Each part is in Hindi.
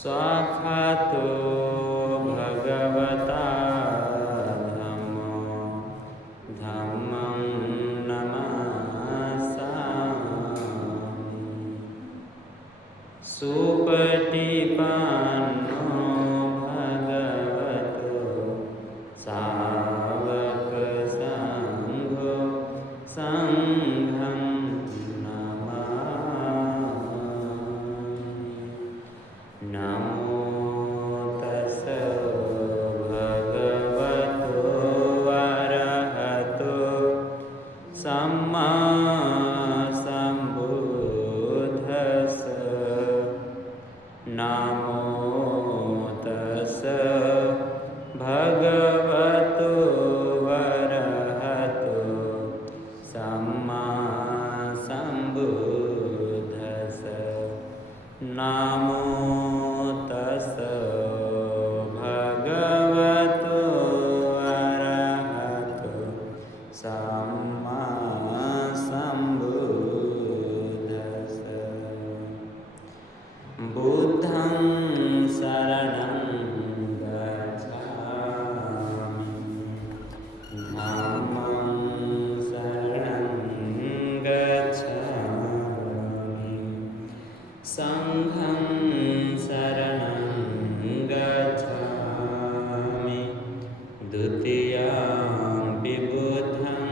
स्वाक्षातो भगवता धम्मो धम्मं नमामि। सुपटिपन्नो भगवतो सावकसङ्घो संघं नमामि। नमो तस्स भगवतो अरहतो सम्मा सम्बुद्धस्स। नमो तस्स भगवतो अरहतो सम्मा सम्बुद्धस्स। नमो तस्स भगवतो अरहतो सम्मा सम्बुद्धस्स। बुद्धं शरणं गच्छामि। धम्मं शरणं गच्छामि। संघं शरणं गच्छामि। द्वितीयंपि बुद्धं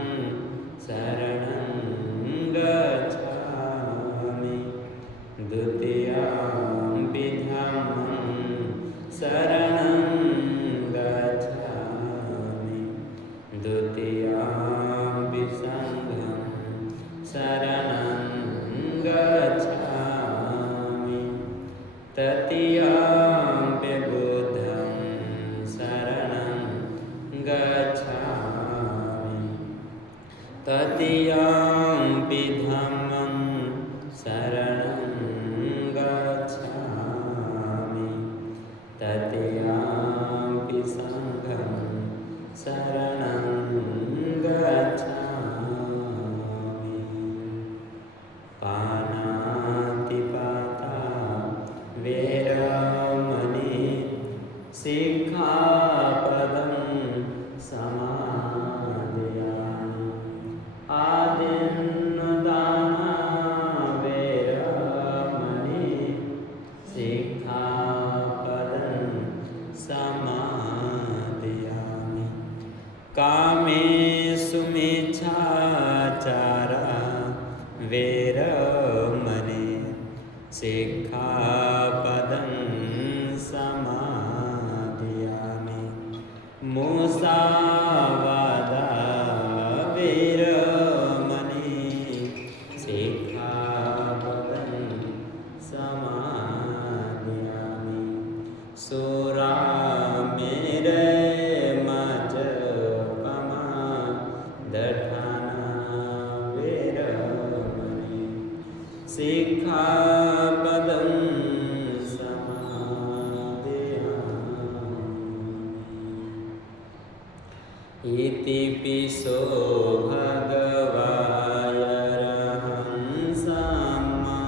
शरणं गच्छामि। द्वितीयंपि धम्मं शरणं गच्छामि। द्वितीयंपि संघं शरणं गच्छामि। तृतीयंपि बुद्धं शरणं गच्छामि। तृतीयंपि धम्मं शरणं गच्छामि। तृतीयंपि संघं शरणं गच्छामि। पानातिपाता वेरमणि सिक्खापदं समादयामि। आदिन्नदाना वेरमणि सिक्खापदं समादयामि। कामेषु मिच्छाचारा वेरमणि सिक्खापदं समादयामि। मुसावादा वेरमणि सिक्खापदं समादयामि। सुरामेरय मज्जपमा दधाना वेरमणि सिक्खापदं समादयामि। इति पिसो भगवायरहं सम्मा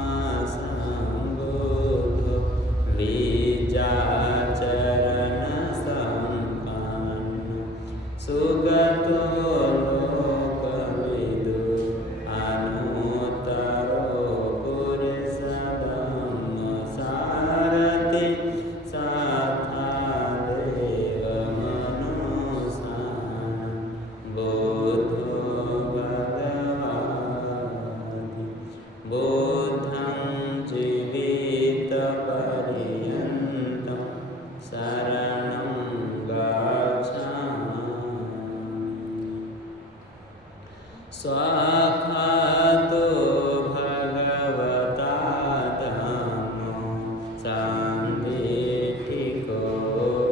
सम्बुद्धो विजाचरणसम्पन्नो सुगतो लोकविदु अनुत्तरो पुरुषधम्मसारथि साथा देवमनुसानं बुद्धो भगवाति। बुद्धं जीवितपर्यन्तं शरणं गच्छामि। स्वाक्षातो भगवता धम्मो सान्दिटिको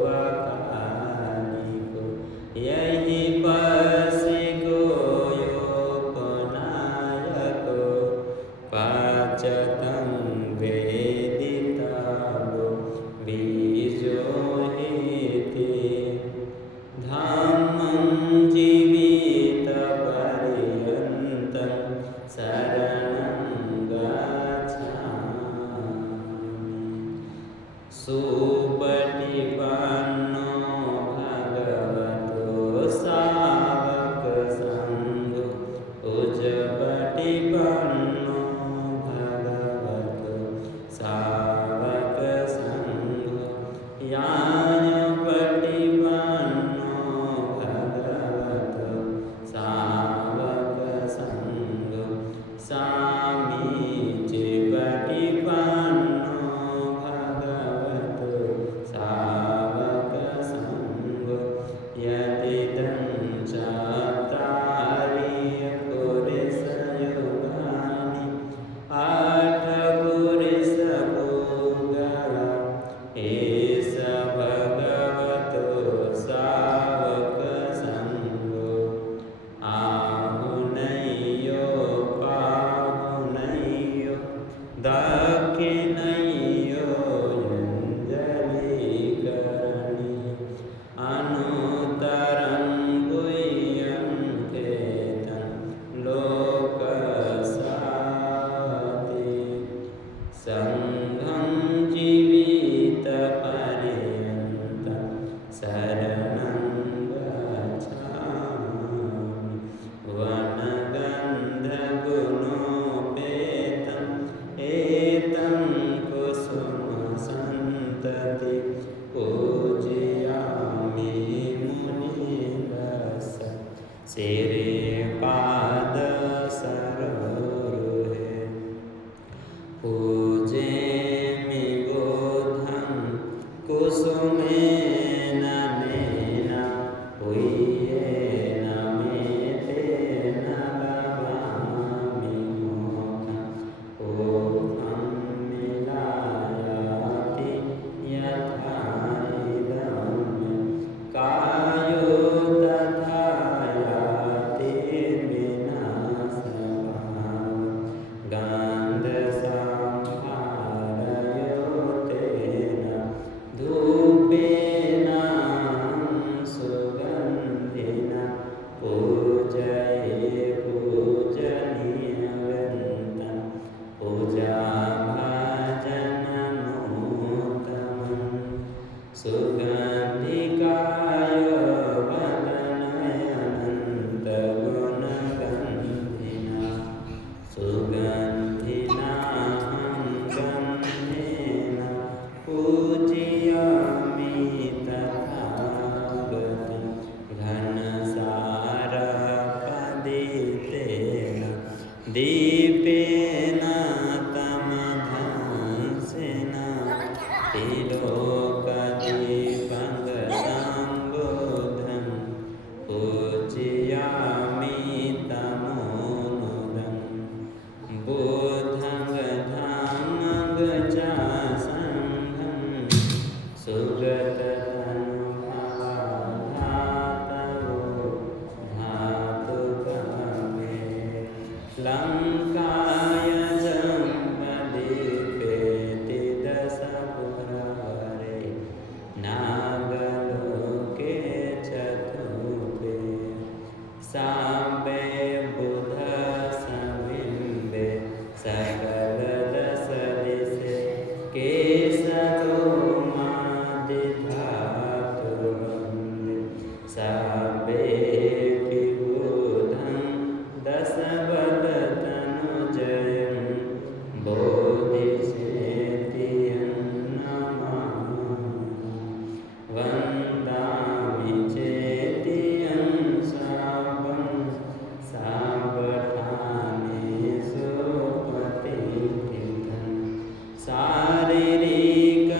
वकालिको। यहि पश्यको योपनायको पाचतं वेदिता। सुपटिपन्नो भगवतो सावक संघो उजपटिपन्नो भगवतो सावक संघो यान्यपटिपन्नो भगवतो सावक संघो सामीचिपटिपन्नो भगवतो सावक संघो यदिदं चत्वारि पुरुषयुगानि आठ पुरुषभोगः एष भगवतो सावक संघो आहुनैयो पाहुनैयो दक्षिणैयो यञ्जलिकरणी अनुत्तरं गुह्यं केतं लोकसाति संघं जीवितपर्यन्तं शरणं गच्छामि वनगन्धगुणोपेतं एतं कुसुमसन्तति पूजयामि मुनिवरस्य शिरे पादसरोरुहे पूजेमि बोधं कुसुमेन नेन पूयेन मे तेन लभामि मोक्षं ऊर्ध्वं मिलायाति यथा इदं मे कायो तथा याति विनाशभावं गन्धसंहारयो तेन धूपेन सुगन्धिना पूजये पूजनीयवन्तं पूजाभाजनमुत्तमं सुगन्धिकाय वदनयनन्तगुणगन्धिना सुगन्धिनाहं गन्धेन पूजयामि तथागतं घनसारपदितेन दीपेन तमधंसेन तिलोकदीपङ्गसम्बुद्धं पूजयामि तमोनुदं बुद्धं धामं च संघं सुगतधनुभावाधातवो धातुकमे लङ्काय जम्बदीपेति दशपुरवरे नागलोके चतुर्भे साम्बे बुधसंबिम्बे सकलदशदिशे केशरोमादिधातुवन्दे साम्बेऽपि बुधं दशबलतनुजयं बोधिसेतियं नमामि वन्दामि चेतियं शापं साम्बठानेषु प्रतिष्ठितं शारीरिक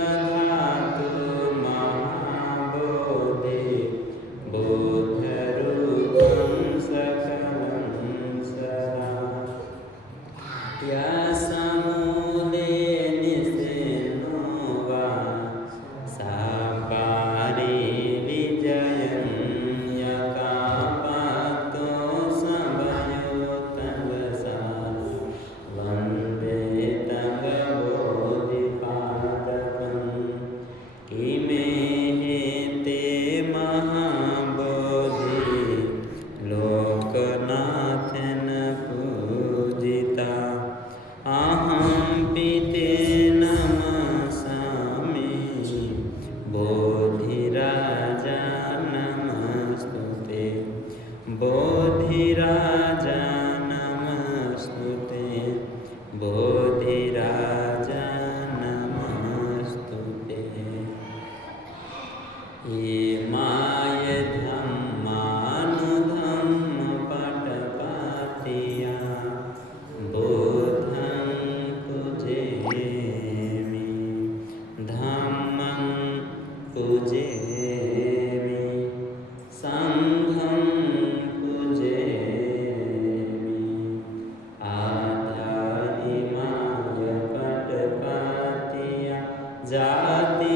जाति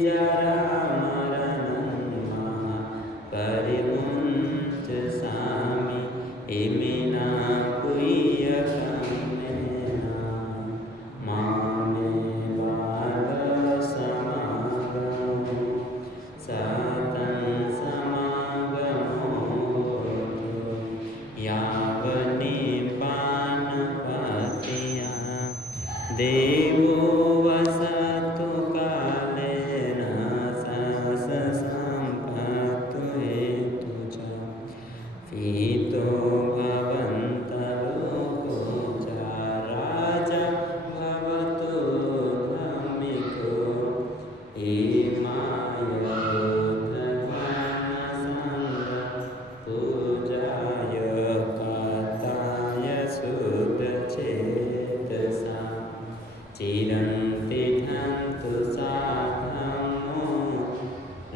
जरा मरण महा परिमुंच सामी इमिना कुय कमेना मामे बाल समागमो सतं समागमो यावनि पानपतिया देवो वसतु कालेन सस सम्पतु हेतु च पीतो भवन्तलोको च राजा भवतु धम्मिको पूजाय काताय शुद्धचेतसा चिरन्ति हन्तु साधमो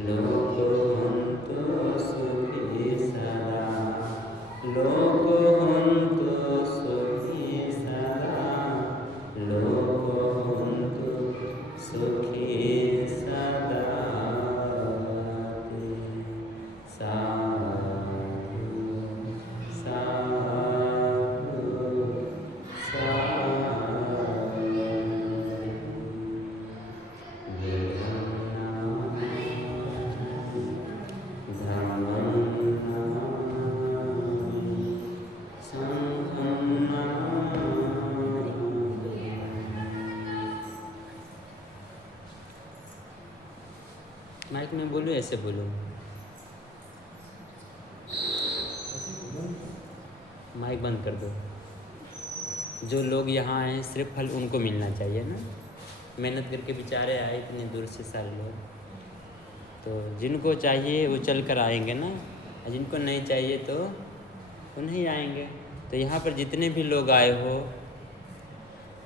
लोको हन्तु सुखी सदा लोको हन्तु सुखी सदा लोको हन्तु सुखी सदा साधु साधु माइक में बोलूं ऐसे बोलूं? माइक बंद कर दो। जो लोग यहाँ आए सिर्फ फल उनको मिलना चाहिए ना, मेहनत करके बेचारे आए इतने दूर से सारे लोग, तो जिनको चाहिए वो चल कर आएंगे ना, जिनको नहीं चाहिए तो वो नहीं आएंगे। तो यहाँ पर जितने भी लोग आए हो,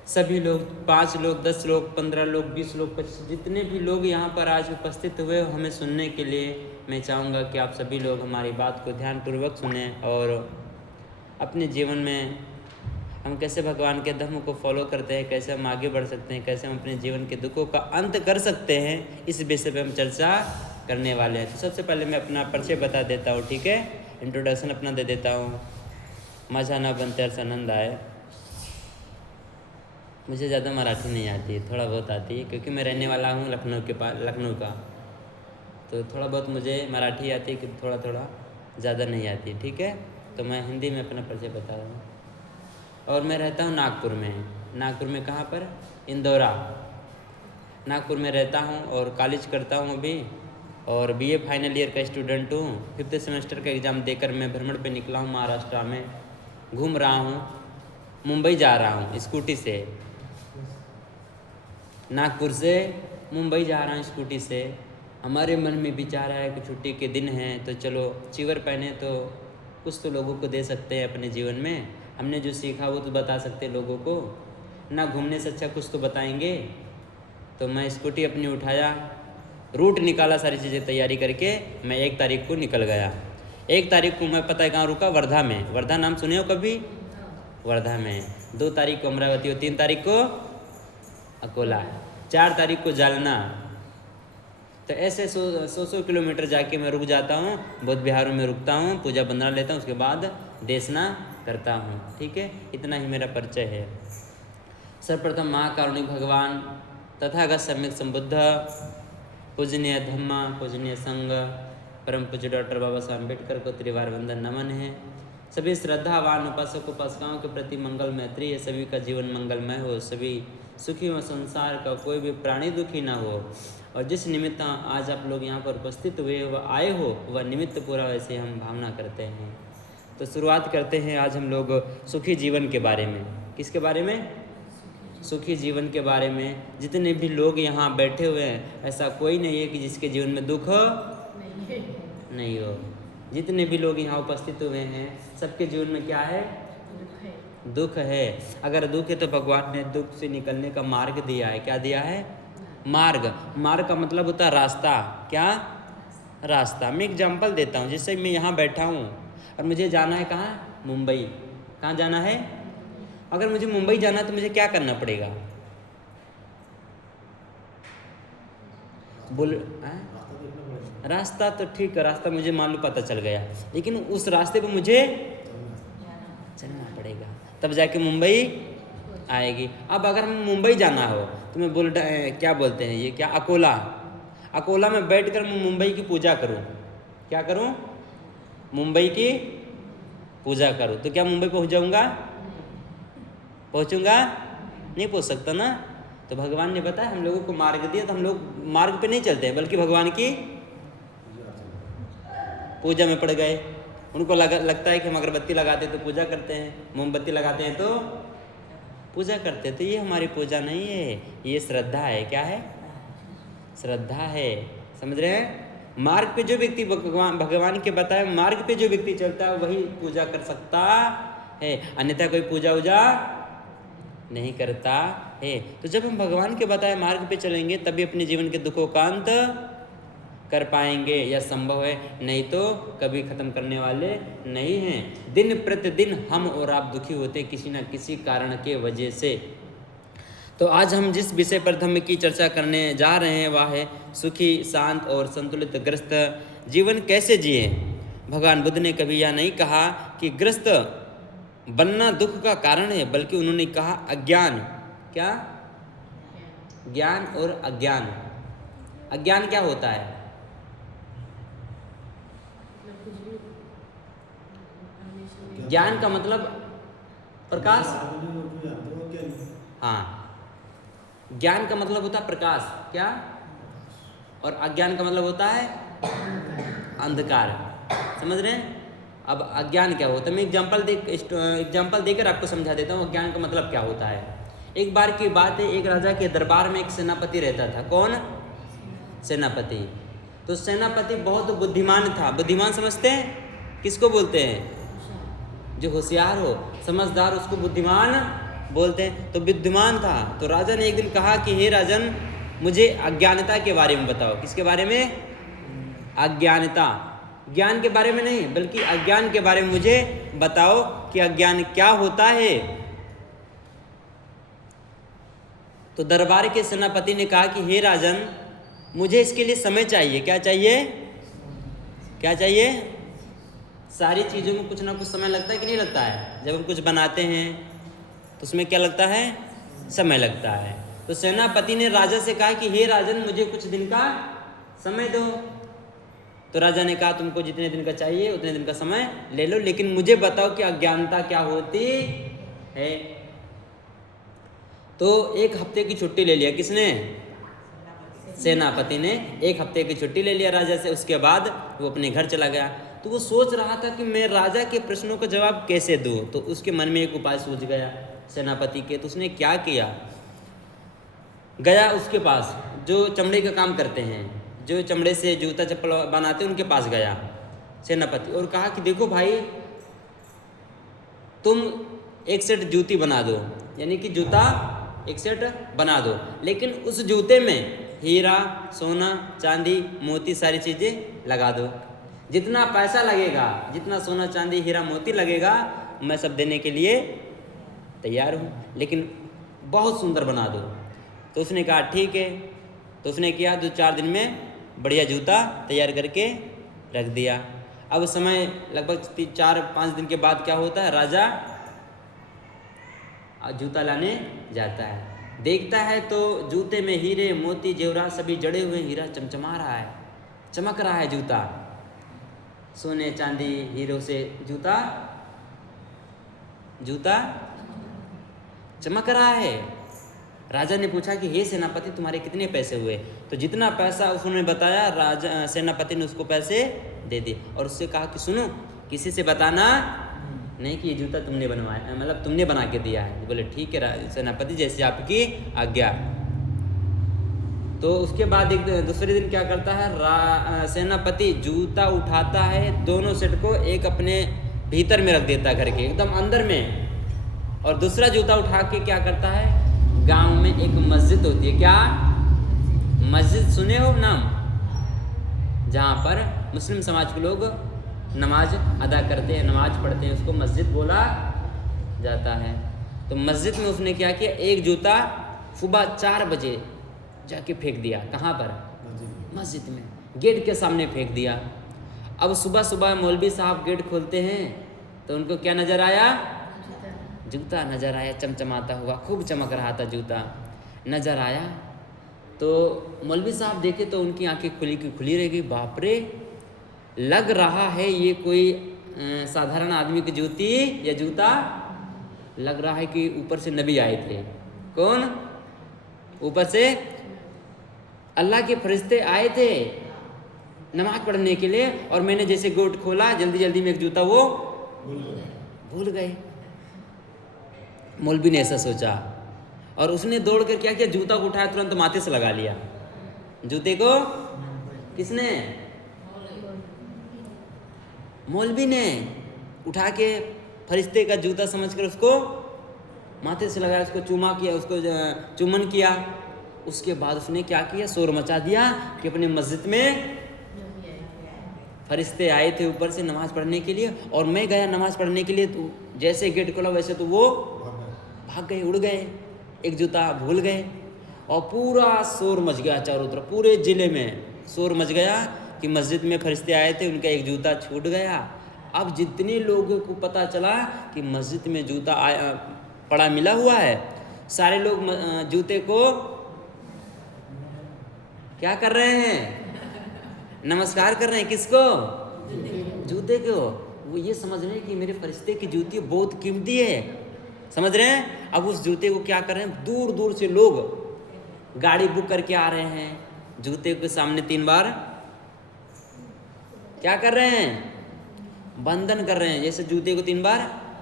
सभी लोग 5 लोग 10 लोग 15 लोग 20 लोग 25 जितने भी लोग यहाँ पर आज उपस्थित हुए हो हमें सुनने के लिए, मैं चाहूँगा कि आप सभी लोग हमारी बात को ध्यानपूर्वक सुने और अपने जीवन में हम कैसे भगवान के धर्म को फॉलो करते हैं, कैसे हम आगे बढ़ सकते हैं, कैसे हम अपने जीवन के दुखों का अंत कर सकते हैं, इस विषय पे हम चर्चा करने वाले हैं। तो सबसे पहले मैं अपना परिचय बता देता हूँ, ठीक है? इंट्रोडक्शन अपना दे देता हूँ। माझा नाव बनते आनंद आए। मुझे ज़्यादा मराठी नहीं आती है, थोड़ा बहुत आती है क्योंकि मैं रहने वाला हूँ लखनऊ के पास, लखनऊ का, तो थोड़ा बहुत मुझे मराठी आती है कि थोड़ा थोड़ा, ज़्यादा नहीं आती, ठीक है? तो मैं हिंदी में अपना परिचय बता रहा हूँ। और मैं रहता हूँ नागपुर में। नागपुर में कहाँ पर? इंदौरा। नागपुर में रहता हूँ और कॉलेज करता हूँ अभी, और बीए फाइनल ईयर का स्टूडेंट हूँ। 5th सेमेस्टर का एग्ज़ाम देकर मैं भ्रमण पे निकला हूँ, महाराष्ट्र में घूम रहा हूँ, मुंबई जा रहा हूँ स्कूटी से। नागपुर से मुंबई जा रहा हूँ स्कूटी से। हमारे मन में विचार आया कि छुट्टी के दिन हैं तो चलो चिवर पहने तो कुछ तो लोगों को दे सकते हैं अपने जीवन में। हमने जो सीखा वो तो बता सकते हैं लोगों को ना, घूमने से अच्छा कुछ तो बताएंगे। तो मैं स्कूटी अपनी उठाया, रूट निकाला, सारी चीज़ें तैयारी करके मैं 1 तारीख को निकल गया। 1 तारीख को मैं पता है कहाँ रुका? वर्धा में। वर्धा नाम सुने हो कभी? वर्धा में। 2 तारीख को अमरावती और 3 तारीख को अकोला, 4 तारीख को जालना। तो ऐसे 100 किलोमीटर जाके मैं रुक जाता हूँ, बौद्ध बिहारों में रुकता हूँ, पूजा बंदना लेता हूँ, उसके बाद देशना करता हूँ, ठीक है? इतना ही मेरा परिचय है। सर्वप्रथम महाकारुणिक भगवान तथागत सम्यक संबुद्ध पूजनीय धम्मा पूजनीय संघ परम पूज्य डॉक्टर बाबा साहब अम्बेडकर को त्रिवार वंदन नमन है। सभी श्रद्धावान उपासक उपासिकाओं के प्रति मंगल मैत्री है। सभी का जीवन मंगलमय हो, सभी सुखी हो, संसार का कोई भी प्राणी दुखी ना हो। और जिस निमित्त आज आप लोग यहाँ पर उपस्थित हुए व आए हो वह निमित्त पूरा वैसे हम भावना करते हैं। तो शुरुआत करते हैं आज हम लोग सुखी जीवन के बारे में। किसके बारे में? सुखी जीवन के बारे में। जितने भी लोग यहाँ बैठे हुए हैं ऐसा कोई नहीं है कि जिसके जीवन में दुख नहीं हो। जितने भी लोग यहाँ उपस्थित हुए हैं सबके जीवन में क्या है? दुख है। अगर दुख है तो भगवान ने दुख से निकलने का मार्ग दिया है। क्या दिया है? मार्ग। मार्ग का मतलब होता है रास्ता। क्या? रास्ता। मैं एग्जाम्पल देता हूँ। जैसे मैं यहाँ बैठा हूँ और मुझे जाना है कहाँ? मुंबई। कहाँ जाना है? अगर मुझे मुंबई जाना है तो मुझे क्या करना पड़ेगा? बोल रास्ता तो ठीक है, रास्ता मुझे मालूम पता चल गया, लेकिन उस रास्ते पे मुझे चलना पड़ेगा, तब जाके मुंबई आएगी। अब अगर हम मुंबई जाना हो तो मैं क्या बोलते हैं ये, क्या अकोला में बैठकर मैं मुंबई की पूजा करूं, क्या करूं, मुंबई की पूजा करूं, तो क्या मुंबई पहुंचूंगा? नहीं पहुंच सकता ना। तो भगवान ने बताया, हम लोगों को मार्ग दिया, तो हम लोग मार्ग पे नहीं चलते हैं, बल्कि भगवान की पूजा में पड़ गए। उनको लगता है कि हम अगरबत्ती लगाते हैं तो पूजा करते हैं, मोमबत्ती लगाते हैं तो पूजा करते हैं। तो ये हमारी पूजा नहीं है, ये श्रद्धा है। क्या है? श्रद्धा है। समझ रहे हैं? मार्ग पे जो व्यक्ति भगवान के बताए मार्ग पे जो व्यक्ति चलता है वही पूजा कर सकता है, अन्यथा कोई पूजा वूजा नहीं करता है। तो जब हम भगवान के बताए मार्ग पे चलेंगे तभी अपने जीवन के दुखों का अंत कर पाएंगे, या संभव है, नहीं तो कभी खत्म करने वाले नहीं हैं। दिन प्रतिदिन हम और आप दुखी होते हैं किसी न किसी कारण के वजह से। तो आज हम जिस विषय पर धम्म की चर्चा करने जा रहे हैं वह है सुखी, शांत और संतुलित ग्रस्त जीवन कैसे जिए। भगवान बुद्ध ने कभी यह नहीं कहा कि ग्रस्त बनना दुख का कारण है, बल्कि उन्होंने कहा अज्ञान। क्या? ज्ञान और अज्ञान। अज्ञान क्या होता है? ज्ञान का मतलब प्रकाश। हाँ, ज्ञान का मतलब होता है प्रकाश। क्या? और अज्ञान का मतलब होता है अंधकार। समझ रहे हैं? अब अज्ञान क्या होता है, मैं एग्जाम्पल देकर आपको समझा देता हूँ अज्ञान का मतलब क्या होता है। एक बार की बात है, एक राजा के दरबार में एक सेनापति रहता था। कौन? सेनापति। तो सेनापति बहुत बुद्धिमान था। बुद्धिमान समझते हैं किसको बोलते हैं? जो होशियार हो, समझदार, उसको बुद्धिमान बोलते हैं। तो बुद्धिमान था। तो राजा ने एक दिन कहा कि हे राजन, मुझे अज्ञानता के बारे में बताओ। किसके बारे में? अज्ञानता। ज्ञान के बारे में नहीं, बल्कि अज्ञान के बारे में मुझे बताओ कि अज्ञान क्या होता है। तो दरबार के सेनापति ने कहा कि हे राजन, मुझे इसके लिए समय चाहिए। क्या चाहिए? क्या चाहिए? सारी चीज़ों में कुछ ना कुछ समय लगता है कि नहीं लगता है? जब हम कुछ बनाते हैं तो उसमें क्या लगता है? समय लगता है। तो सेनापति ने राजा से कहा कि हे राजन, मुझे कुछ दिन का समय दो। तो राजा ने कहा तुमको जितने दिन का चाहिए उतने दिन का समय ले लो, लेकिन मुझे बताओ कि अज्ञानता क्या होती है। तो 1 हफ्ते की छुट्टी ले लिया। किसने? सेनापति ने 1 हफ्ते की छुट्टी ले लिया राजा से। उसके बाद वो अपने घर चला गया। तो वो सोच रहा था कि मैं राजा के प्रश्नों का जवाब कैसे दूं। तो उसके मन में एक उपाय सूझ गया सेनापति के। तो उसने क्या किया, गया उसके पास जो चमड़े का काम करते हैं, जो चमड़े से जूता चप्पल बनाते हैं, उनके पास गया सेनापति और कहा कि देखो भाई, तुम एक सेट जूती बना दो, यानी कि जूता एक सेट बना दो, लेकिन उस जूते में हीरा, सोना, चांदी, मोती सारी चीज़ें लगा दो। जितना पैसा लगेगा, जितना सोना, चांदी, हीरा, मोती लगेगा, मैं सब देने के लिए तैयार हूँ, लेकिन बहुत सुंदर बना दो। तो उसने कहा ठीक है। तो उसने किया, 2-4 दिन में बढ़िया जूता तैयार करके रख दिया। अब समय लगभग 4-5 दिन के बाद क्या होता है, राजा जूता लाने जाता है। देखता है तो जूते में हीरे, मोती, जेवरात सभी जड़े हुए, हीरा चमचमा रहा है, चमक रहा है जूता। सोने, चांदी, हीरो से जूता चमक रहा है। राजा ने पूछा कि हे सेनापति, तुम्हारे कितने पैसे हुए? तो जितना पैसा उसने बताया, राजा सेनापति ने उसको पैसे दे दिए और उससे कहा कि सुनो, किसी से बताना नहीं कि ये जूता तुमने बनवाया, मतलब तुमने बना के दिया है। बोले ठीक है सेनापति, जैसे आपकी आज्ञा। तो उसके बाद एक दूसरे दिन क्या करता है, सेनापति जूता उठाता है, दोनों सेट को एक अपने भीतर में रख देता है, घर के एकदम अंदर में, और दूसरा जूता उठा के क्या करता है, गांव में एक मस्जिद होती है। क्या मस्जिद सुने हो नाम? जहाँ पर मुस्लिम समाज के लोग नमाज अदा करते हैं, नमाज पढ़ते हैं, उसको मस्जिद बोला जाता है। तो मस्जिद में उसने क्या किया, एक जूता सुबह 4 बजे जाके फेंक दिया। कहाँ पर? मस्जिद में, गेट के सामने फेंक दिया। अब सुबह सुबह मौलवी साहब गेट खोलते हैं तो उनको क्या नज़र आया? जूता नज़र आया, चमचमाता हुआ, खूब चमक रहा था जूता नज़र आया। तो मौलवी साहब देखे तो उनकी आंखें खुली की खुली रह गई। बाप रे, लग रहा है ये कोई साधारण आदमी की जूती या जूता, लग रहा है कि ऊपर से नबी आए थे। कौन? ऊपर से अल्लाह के फरिश्ते आए थे नमाज पढ़ने के लिए, और मैंने जैसे गेट खोला जल्दी जल्दी में एक जूता वो भूल गए। मौलवी ने ऐसा सोचा और उसने दौड़ कर क्या किया, जूता को उठाया, तुरंत माथे से लगा लिया। जूते को किसने? मौलवी ने उठा के फरिश्ते का जूता समझकर उसको माथे से लगाया, उसको चूमा किया, उसको चुम्बन किया। उसके बाद उसने क्या किया, शोर मचा दिया कि अपने मस्जिद में फरिश्ते आए थे ऊपर से नमाज पढ़ने के लिए, और मैं गया नमाज पढ़ने के लिए। तो जैसे गेट खोला वैसे तो वो भाग गए, उड़ गए, एक जूता भूल गए। और पूरा शोर मच गया चारों तरफ, पूरे ज़िले में शोर मच गया कि मस्जिद में फरिश्ते आए थे, उनका एक जूता छूट गया। अब जितने लोगों को पता चला कि मस्जिद में जूता पड़ा मिला हुआ है, सारे लोग जूते को क्या कर रहे हैं? नमस्कार कर रहे हैं। किसको? जूते को। वो ये समझ रहे हैं कि मेरे फरिश्ते की जूती बहुत कीमती है, समझ रहे हैं। अब उस जूते को क्या कर रहे हैं, दूर दूर से लोग गाड़ी बुक करके आ रहे हैं, जूते के सामने 3 बार क्या कर रहे हैं, बंधन कर रहे हैं। जैसे जूते को 3 बार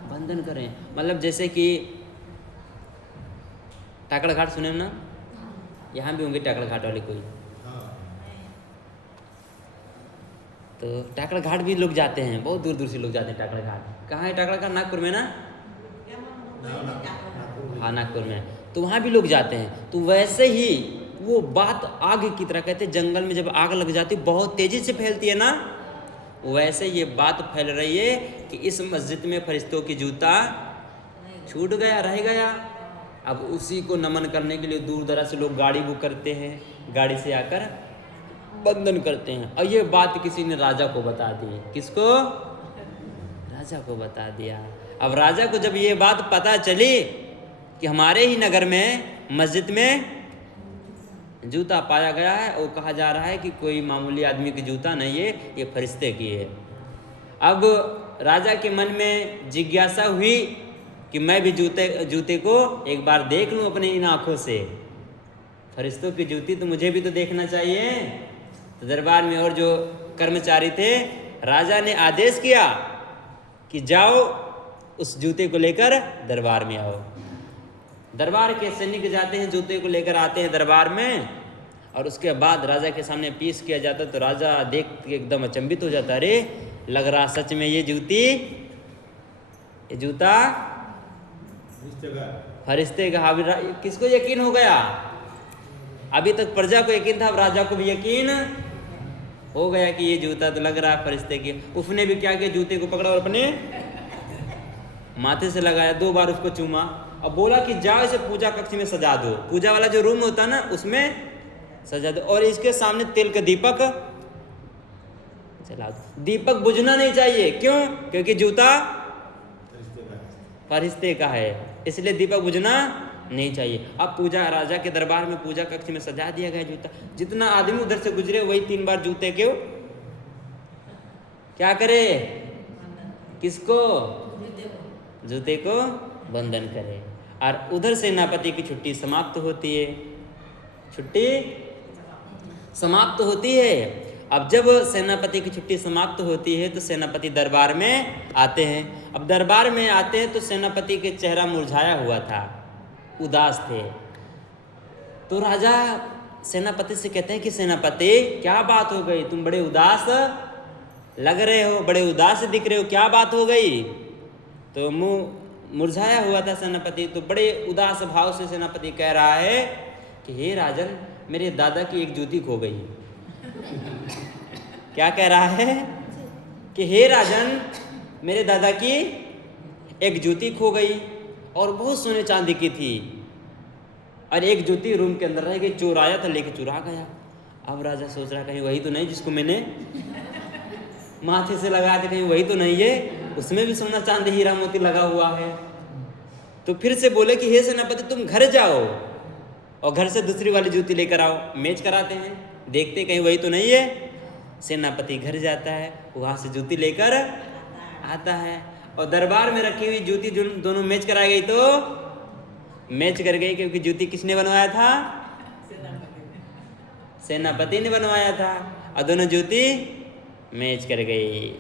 बंधन कर रहे हैं, मतलब जैसे कि टाकड़ घाट सुने ना, यहाँ भी होंगे टाकड़ घाट वाले कोई, तो टाकड़ घाट भी लोग जाते हैं, बहुत दूर दूर से लोग जाते हैं टाकड़ घाट। कहाँ है टाकड़ घाट? नागपुर में ना? हाँ, नागपुर में। तो वहाँ भी लोग जाते हैं। तो वैसे ही वो बात आग की तरह, कहते हैं जंगल में जब आग लग जाती बहुत तेजी से फैलती है ना, वैसे ये बात फैल रही है कि इस मस्जिद में फरिश्तों की जूता छूट गया, रह गया। अब उसी को नमन करने के लिए दूर दराज से लोग गाड़ी बुक करते हैं, गाड़ी से आकर बंधन करते हैं। और ये बात किसी ने राजा को बता दी। किसको? राजा को बता दिया। अब राजा को जब ये बात पता चली कि हमारे ही नगर में मस्जिद में जूता पाया गया है, और कहा जा रहा है कि कोई मामूली आदमी की जूता नहीं है, ये फरिश्ते की है। अब राजा के मन में जिज्ञासा हुई कि मैं भी जूते को एक बार देख लूं अपने इन आँखों से, फरिश्तों की जूती तो मुझे भी तो देखना चाहिए। तो दरबार में और जो कर्मचारी थे, राजा ने आदेश किया कि जाओ उस जूते को लेकर दरबार में आओ। दरबार के सैनिक जाते हैं, जूते को लेकर आते हैं दरबार में, और उसके बाद राजा के सामने पेश किया जाता। तो राजा देख के एकदम अचंभित हो जाता, अरे लग रहा सच में ये जूता फरिश्ते का। किसको यकीन हो गया? अभी तक प्रजा को यकीन था, अब राजा को भी यकीन हो गया कि ये जूता तो लग रहा है फरिश्ते की। उसने भी क्या किया, जूते को पकड़ा और अपने माथे से लगाया, 2 बार उसको चूमा, और बोला कि जाओ इसे पूजा कक्ष में सजा दो, पूजा वाला जो रूम होता है ना उसमें सजा दो, और इसके सामने तेल का दीपक जला दो। दीपक बुझना नहीं चाहिए, क्यों? क्योंकि जूता फरिश्ते का है, इसलिए दीपक बुझना नहीं चाहिए। अब पूजा, राजा के दरबार में पूजा कक्ष में सजा दिया गया जूता। जितना आदमी उधर से गुजरे वही 3 बार जूते के क्या करे, किसको? जूते को बंधन करे। और उधर सेनापति की छुट्टी समाप्त होती है, छुट्टी समाप्त होती है। अब जब सेनापति की छुट्टी समाप्त होती है तो सेनापति दरबार में आते हैं। अब दरबार में आते हैं तो सेनापति के चेहरा मुरझाया हुआ था, उदास थे। तो राजा सेनापति से कहते हैं कि सेनापति क्या बात हो गई, तुम बड़े उदास लग रहे हो, बड़े उदास दिख रहे हो, क्या बात हो गई? तो मुंह मुरझाया हुआ था सेनापति। तो बड़े उदास भाव से सेनापति कह रहा है कि हे राजन, मेरे दादा की एक जूती खो गई। क्या कह रहा है कि हे राजन, मेरे दादा की एक जूती खो गई, और बहुत सोने चांदी की थी, और एक जूती रूम के अंदर रह गई, चोर आया था लेके चुरा गया। अब राजा सोच रहा कहीं वही तो नहीं जिसको मैंने माथे से लगाया था, कहीं वही तो नहीं है, उसमें भी सोना चांदी हीरा मोती लगा हुआ है। तो फिर से बोले कि हे सेनापति तुम घर जाओ और घर से दूसरी वाली जूती लेकर आओ, मैच कराते हैं, देखते कहीं वही तो नहीं है। सेनापति घर जाता है, वहाँ से जूती लेकर आता है और दरबार में रखी हुई जूती दोनों मैच करा गई तो मैच कर गई, क्योंकि जूती किसने बनवाया था? सेनापति ने बनवाया था, और दोनों जूती मैच कर गई।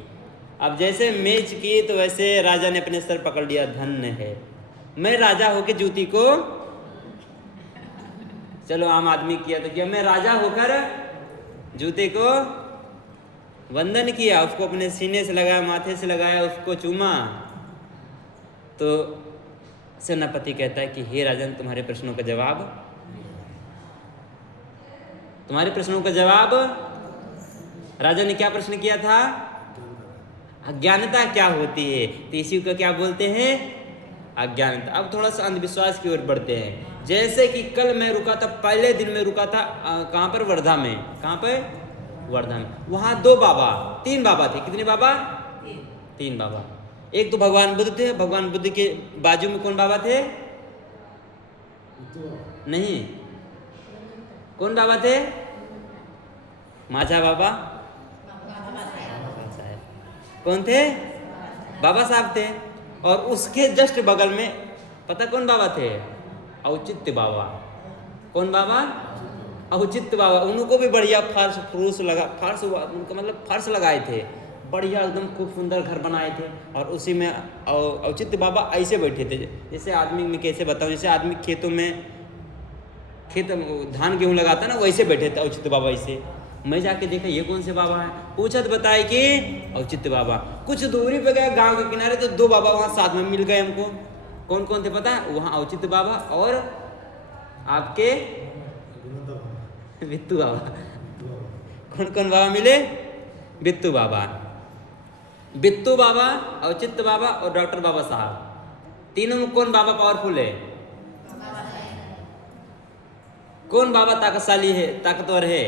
अब जैसे मैच की तो वैसे राजा ने अपने सर पकड़ लिया, धन्य है मैं राजा होकर जूती को, चलो आम आदमी किया तो किया, मैं राजा होकर जूते को वंदन किया, उसको अपने सीने से लगाया, माथे से लगाया, उसको चूमा। तो सेनापति कहता है कि हे राजन तुम्हारे प्रश्नों का जवाब, तुम्हारे प्रश्नों का जवाब। राजा ने क्या प्रश्न किया था? अज्ञानता क्या होती है, तो इसी को क्या बोलते हैं? अज्ञानता। अब थोड़ा सा अंधविश्वास की ओर बढ़ते हैं। जैसे कि कल मैं रुका था, पहले दिन में रुका था कहाँ पर? वर्धा में। कहाँ पर? वर्धा में। वहाँ 2 बाबा, 3 बाबा थे। कितने बाबा? 3 बाबा। एक तो भगवान बुद्ध थे, भगवान बुद्ध के बाजू में कौन बाबा थे? नहीं, कौन बाबा थे? माझा बाबा। कौन थे? बाबा साहब थे। और उसके जस्ट बगल में पता कौन बाबा थे? औचित्य बाबा। कौन बाबा? औचित्य बाबा। उनको भी बढ़िया फर्श लगा, फर्श उनका मतलब फर्श लगाए थे, बढ़िया एकदम खूब सुंदर घर बनाए थे। और उसी में औचित्य बाबा ऐसे बैठे थे, जैसे आदमी में कैसे बताऊं, जैसे आदमी खेतों में खेत धान गेहूँ लगाता ना, वैसे बैठे थे औचित्य बाबा ऐसे। मैं जाके देखा ये कौन से बाबा है, पूछा तो बताए कि औचित्य बाबा। कुछ दूरी पे गए गांव के किनारे तो 2 बाबा वहाँ साथ में मिल गए हमको। कौन कौन थे पता है? वहाँ औचित्य बाबा और आपके बिट्टू बाबा। कौन कौन बाबा मिले? बिट्टू बाबा, बिट्टू बाबा, औचित्य बाबा और डॉक्टर बाबा साहब। तीनों में कौन बाबा पावरफुल है? कौन बाबा ताकतशाली है, ताकतवर है?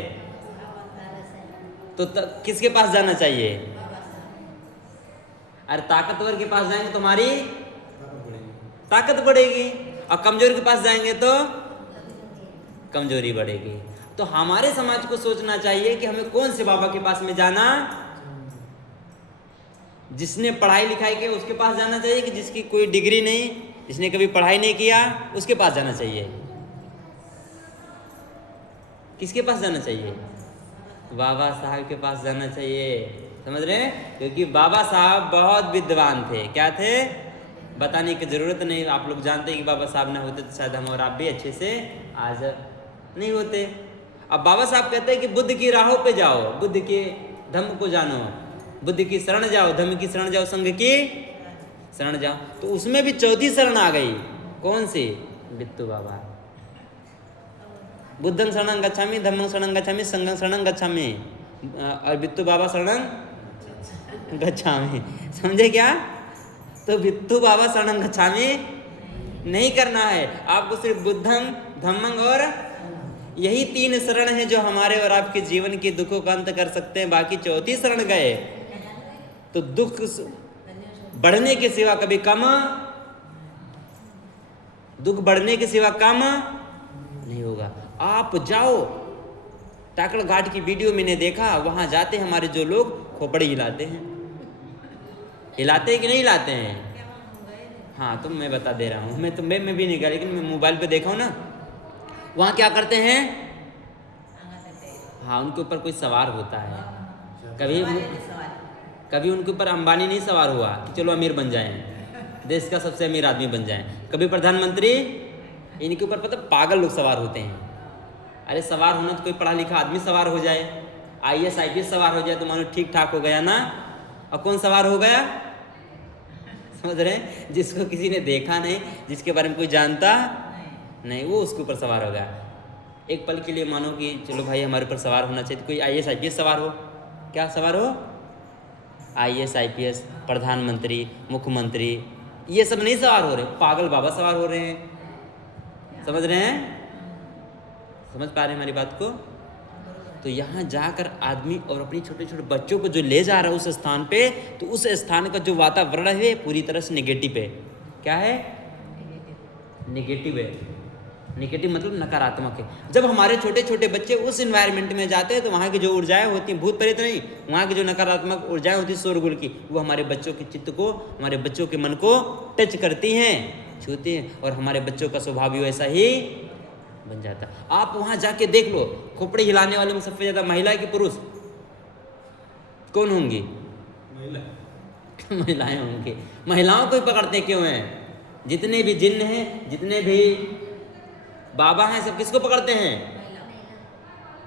तो किसके पास जाना चाहिए? अरे ताकतवर के पास जाएंगे तो हमारी ताकत बढ़ेगी, और कमजोर के पास जाएंगे तो कमजोरी बढ़ेगी। तो हमारे समाज को सोचना चाहिए कि हमें कौन से बाबा के पास में जाना? जिसने पढ़ाई लिखाई की उसके पास जाना चाहिए, कि जिसकी कोई डिग्री नहीं, जिसने कभी पढ़ाई नहीं किया उसके पास जाना चाहिए? किसके पास जाना चाहिए? बाबा साहब के पास जाना चाहिए। समझ रहे हैं? क्योंकि बाबा साहब बहुत विद्वान थे। क्या थे? बताने की जरूरत नहीं, आप लोग जानते हैं कि बाबा साहब ना होते तो शायद हम और आप भी अच्छे से आज नहीं होते। अब बाबा साहब कहते हैं कि बुद्ध की राहों पे जाओ, बुद्ध के धम्म को जानो, बुद्ध की शरण जाओ, धम्म की शरण जाओ, संघ की शरण जाओ। तो उसमें भी चौथी शरण आ गई। कौन सी? बिट्टू बाबा। बुद्धं शरणं गच्छामि, धम्मं शरणं गच्छामि, संघं शरणं गच्छामि, और बिट्टू बाबा शरणं गच्छामि। समझे क्या? तो बिट्टू बाबा शरणं गच्छामि नहीं करना है आपको, सिर्फ बुद्धं, धम्मं और यही 3 शरण है जो हमारे और आपके जीवन के दुखों का अंत कर सकते हैं। बाकी चौथी शरण गए तो दुख बढ़ने के सिवा कभी कम, दुख बढ़ने के सिवा कम नहीं होगा। आप जाओ, टाकड़ घाट की वीडियो मैंने देखा, वहां जाते हमारे जो लोग खोपड़ी हिलाते हैं। हिलाते हैं कि नहीं हिलाते हैं? हाँ, तो मैं बता दे रहा हूँ, मैं भी नहीं गया, लेकिन मैं मोबाइल पे देखा हूँ ना। वहाँ क्या करते हैं? हाँ, उनके ऊपर कोई सवार होता है। कभी उनके ऊपर अंबानी नहीं सवार हुआ कि चलो अमीर बन जाएं, देश का सबसे अमीर आदमी बन जाएं। कभी प्रधानमंत्री, इनके ऊपर पता पागल लोग सवार होते हैं। अरे सवार होना तो कोई पढ़ा लिखा आदमी सवार हो जाए, IAS IPS सवार हो जाए तो मानो ठीक ठाक हो गया ना। और कौन सवार हो गया? समझ रहे हैं? जिसको किसी ने देखा नहीं, जिसके बारे में कोई जानता नहीं, वो उसके ऊपर सवार हो गया। एक पल के लिए मानो कि चलो भाई हमारे ऊपर सवार होना चाहिए, तो कोई IAS IPS सवार हो। क्या सवार हो? IAS IPS, प्रधानमंत्री, मुख्यमंत्री, ये सब नहीं सवार हो रहे, पागल बाबा सवार हो रहे हैं। समझ रहे हैं? समझ पा रहे हैं हमारी बात को? तो यहाँ जाकर आदमी और अपने छोटे छोटे बच्चों को जो ले जा रहा है उस स्थान पे, तो उस स्थान का जो वातावरण है पूरी तरह से नेगेटिव है। क्या है? नेगेटिव है। नेगेटिव मतलब नकारात्मक है। जब हमारे छोटे छोटे बच्चे उस इन्वायरमेंट में जाते हैं तो वहाँ की जो ऊर्जाएं होती हैं, भूत प्रेत नहीं, वहाँ की जो नकारात्मक ऊर्जाएं होती हैं शोरगुल की, वो हमारे बच्चों के चित्त को, हमारे बच्चों के मन को टच करती हैं, छूती हैं, और हमारे बच्चों का स्वभाव भी वैसा ही बन जाता है। आप वहाँ जाके देख लो, खोपड़ी हिलाने वाले में सबसे ज़्यादा महिला कि पुरुष कौन होंगी? महिलाएं होंगी। महिलाओं को ही पकड़ते क्यों हैं? जितने भी जिन्न हैं, जितने भी बाबा हैं, सब किसको पकड़ते हैं?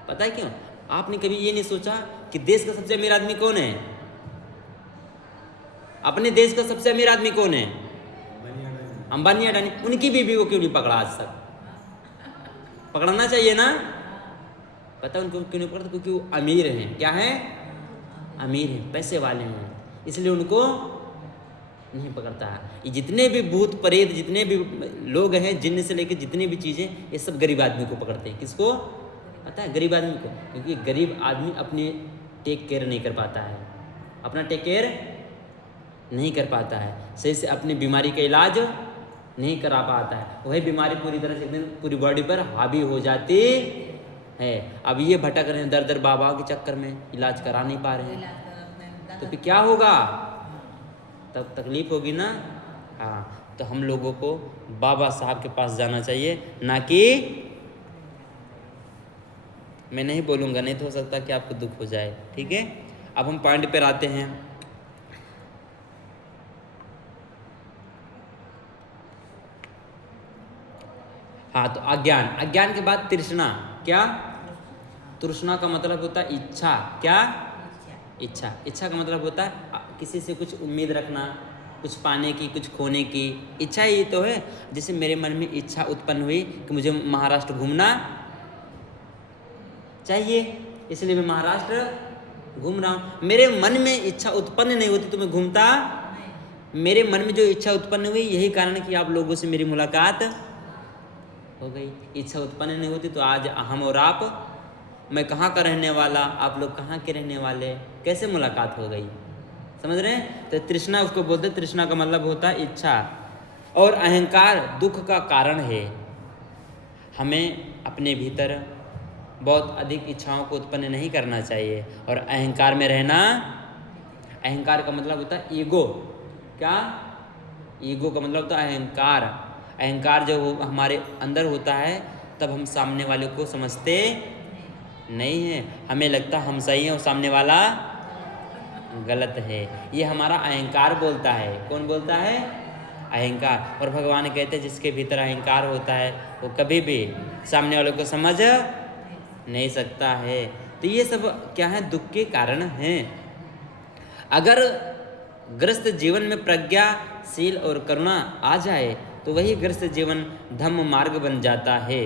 पता है क्यों? आपने कभी ये नहीं सोचा कि देश का सबसे अमीर आदमी कौन है? अपने देश का सबसे अमीर आदमी कौन है? अंबानी अडानी। उनकी बीवी को क्यों नहीं पकड़ा आज तक? पकड़ना चाहिए ना। पता उनको क्यों नहीं पकड़ता? क्योंकि वो अमीर हैं। क्या है? अमीर हैं, पैसे वाले हैं, इसलिए उनको नहीं पकड़ता है। ये जितने भी भूत प्रेत, जितने भी लोग हैं, जिन्न से लेकर जितनी भी चीज़ें, ये सब गरीब आदमी को पकड़ते हैं। किसको? पता है? गरीब आदमी को। क्योंकि गरीब आदमी अपनी टेक केयर नहीं कर पाता है, अपना टेक केयर नहीं कर पाता है, सही से अपनी बीमारी का इलाज नहीं करा पाता है। वही बीमारी पूरी तरह से एक दिन पूरी बॉडी पर हावी हो जाती है। अब ये भटक रहे हैं दर दर बाबा के चक्कर में, इलाज करा नहीं पा रहे हैं, तो फिर क्या होगा? तब तकलीफ होगी ना। हाँ, तो हम लोगों को बाबा साहब के पास जाना चाहिए, ना कि मैं नहीं बोलूँगा, नहीं तो हो सकता कि आपको दुख हो जाए। ठीक है, अब हम पॉइंट पर आते हैं। हाँ, तो अज्ञान, अज्ञान के बाद तृष्णा। क्या? तृष्णा का मतलब होता है इच्छा। क्या? इच्छा। इच्छा का मतलब होता है किसी से कुछ उम्मीद रखना, कुछ पाने की, कुछ खोने की इच्छा ही तो है। जैसे मेरे मन में इच्छा उत्पन्न हुई कि मुझे महाराष्ट्र घूमना चाहिए, इसलिए मैं महाराष्ट्र घूम रहा हूँ। मेरे मन में इच्छा उत्पन्न नहीं होती तो मैं घूमता। मेरे मन में जो इच्छा उत्पन्न हुई, यही कारण कि आप लोगों से मेरी मुलाकात हो गई। इच्छा उत्पन्न नहीं होती तो आज हम और आप, मैं कहाँ का रहने वाला, आप लोग कहाँ के रहने वाले, कैसे मुलाकात हो गई? समझ रहे हैं? तो तृष्णा उसको बोलते हैं। तृष्णा का मतलब होता है इच्छा। और अहंकार दुख का कारण है। हमें अपने भीतर बहुत अधिक इच्छाओं को उत्पन्न नहीं करना चाहिए और अहंकार में रहना। अहंकार का मतलब होता है ईगो। क्या? ईगो का मतलब होता है अहंकार। अहंकार जब हमारे अंदर होता है तब हम सामने वाले को समझते नहीं है, हमें लगता हम सही हैं और सामने वाला गलत है। ये हमारा अहंकार बोलता है। कौन बोलता है? अहंकार। और भगवान कहते हैं जिसके भीतर अहंकार होता है वो कभी भी सामने वाले को समझ नहीं सकता है। तो ये सब क्या है? दुख के कारण हैं। अगर ग्रस्त जीवन में प्रज्ञा, शील और करुणा आ जाए तो वही ग्रस्त जीवन धम्म मार्ग बन जाता है।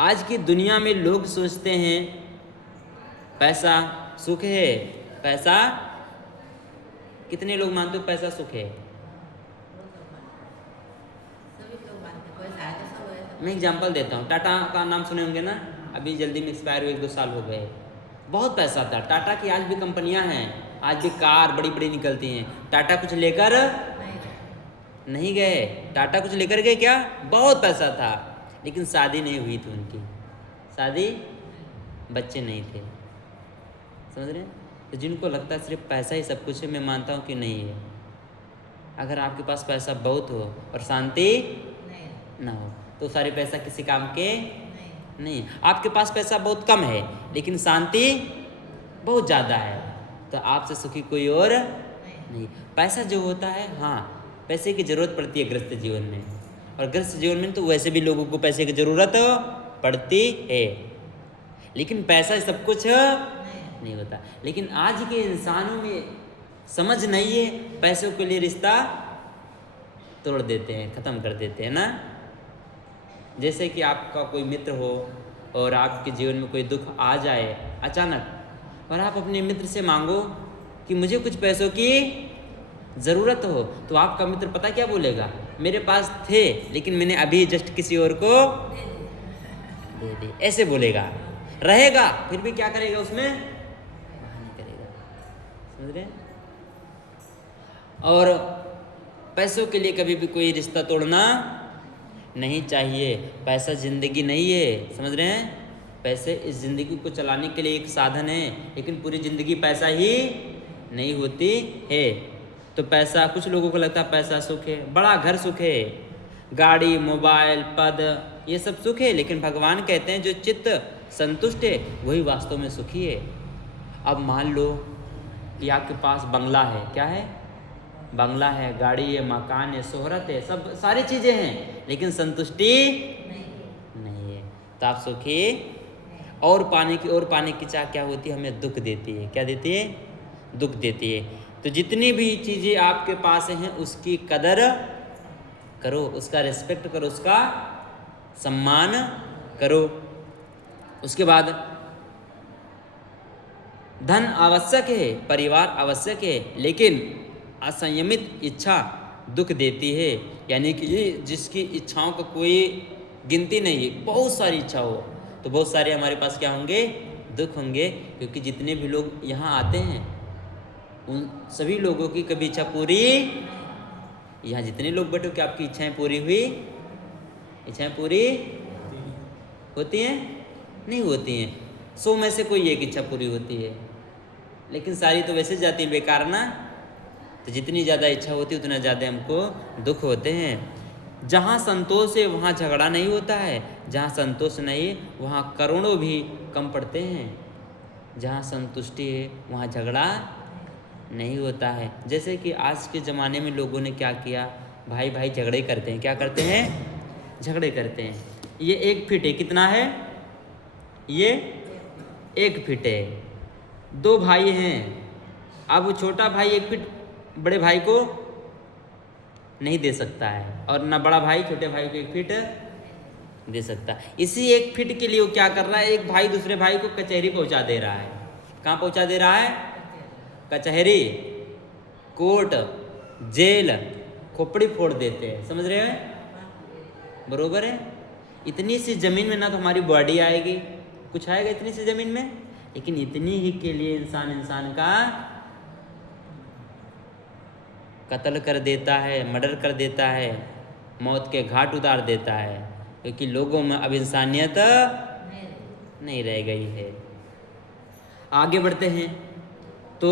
आज की दुनिया में लोग सोचते हैं पैसा सुख है। पैसा, कितने लोग मानते हो पैसा सुख है? मैं एग्जांपल देता हूँ। टाटा का नाम सुने होंगे ना, अभी जल्दी में एक्सपायर हुए, 1-2 साल हो गए। बहुत पैसा था टाटा की। आज भी कंपनियां हैं, आज भी कार बड़ी बड़ी निकलती हैं। टाटा कुछ लेकर नहीं गए। टाटा कुछ लेकर गए क्या? बहुत पैसा था, लेकिन शादी नहीं हुई थी उनकी। शादी, बच्चे नहीं थे। समझ रहे हैं? तो जिनको लगता है सिर्फ पैसा ही सब कुछ है, मैं मानता हूँ कि नहीं है। अगर आपके पास पैसा बहुत हो और शांति ना हो तो सारे पैसा किसी काम के नहीं। आपके पास पैसा बहुत कम है लेकिन शांति बहुत ज़्यादा है तो आपसे सुखी कोई और नहीं। पैसा जो होता है, हाँ, पैसे की ज़रूरत पड़ती है ग्रस्त जीवन में, और ग्रस्त जीवन में तो वैसे भी लोगों को पैसे की ज़रूरत पड़ती है, लेकिन पैसा सब कुछ नहीं होता। लेकिन आज के इंसानों में समझ नहीं है, पैसों के लिए रिश्ता तोड़ देते हैं, ख़त्म कर देते हैं ना। जैसे कि आपका कोई मित्र हो और आपके जीवन में कोई दुख आ जाए अचानक, और आप अपने मित्र से मांगो कि मुझे कुछ पैसों की ज़रूरत हो, तो आपका मित्र पता क्या बोलेगा? मेरे पास थे लेकिन मैंने अभी जस्ट किसी और को दे दी, ऐसे बोलेगा। रहेगा फिर भी क्या करेगा, उसमें बहाने करेगा। समझ रहे हैं? और पैसों के लिए कभी भी कोई रिश्ता तोड़ना नहीं चाहिए। पैसा ज़िंदगी नहीं है, समझ रहे हैं? पैसे इस ज़िंदगी को चलाने के लिए एक साधन है, लेकिन पूरी ज़िंदगी पैसा ही नहीं होती है। तो पैसा, कुछ लोगों को लगता है पैसा सुख है, बड़ा घर सुख है, गाड़ी, मोबाइल, पद, ये सब सुख है, लेकिन भगवान कहते हैं जो चित्त संतुष्ट है वही वास्तव में सुखी है। अब मान लो कि आपके पास बंगला है, क्या है? बंगला है, गाड़ी है, मकान है, शोहरत है, सब सारी चीज़ें हैं, लेकिन संतुष्टि नहीं है, तो आप सुखी और पाने की चाह क्या होती है? हमें दुख देती है। क्या देती है? दुख देती है। तो जितनी भी चीज़ें आपके पास हैं उसकी कदर करो, उसका रिस्पेक्ट करो, उसका सम्मान करो। उसके बाद धन आवश्यक है, परिवार आवश्यक है, लेकिन असंयमित इच्छा दुख देती है। यानी कि जिसकी इच्छाओं का कोई गिनती नहीं है, बहुत सारी इच्छा हो तो बहुत सारे हमारे पास क्या होंगे? दुख होंगे। क्योंकि जितने भी लोग यहाँ आते हैं उन सभी लोगों की कभी इच्छा पूरी, यहाँ जितने लोग बैठे क्या आपकी इच्छाएं पूरी हुई? इच्छाएं पूरी होती हैं? नहीं होती हैं। 100 में से कोई एक इच्छा पूरी होती है, लेकिन सारी तो वैसे जाती है बेकार ना। तो जितनी ज़्यादा इच्छा होती है उतना ज़्यादा हमको दुख होते हैं। जहाँ संतोष है वहाँ झगड़ा नहीं होता है, जहाँ संतोष नहीं वहाँ करोड़ों भी कम पड़ते हैं। जहाँ संतुष्टि है वहाँ झगड़ा नहीं होता है। जैसे कि आज के ज़माने में लोगों ने क्या किया, भाई भाई झगड़े करते हैं। क्या करते हैं? झगड़े करते हैं। ये 1 फीट है, कितना है? ये 1 फीट है। 2 भाई हैं, अब छोटा भाई 1 फीट बड़े भाई को नहीं दे सकता है, और ना बड़ा भाई छोटे भाई को 1 फीट दे सकता है। इसी 1 फीट के लिए वो क्या कर रहा है? एक भाई दूसरे भाई को कचहरी पहुंचा दे रहा है। कहाँ पहुंचा दे रहा है? कचहरी, कोर्ट, जेल, खोपड़ी फोड़ देते हैं। समझ रहे हैं? बरोबर है। इतनी सी ज़मीन में ना तो हमारी बॉडी आएगी, कुछ आएगा इतनी सी ज़मीन में, लेकिन इतनी ही के लिए इंसान का कत्ल कर देता है, मर्डर कर देता है, मौत के घाट उतार देता है, क्योंकि लोगों में अब इंसानियत नहीं रह गई है। आगे बढ़ते हैं तो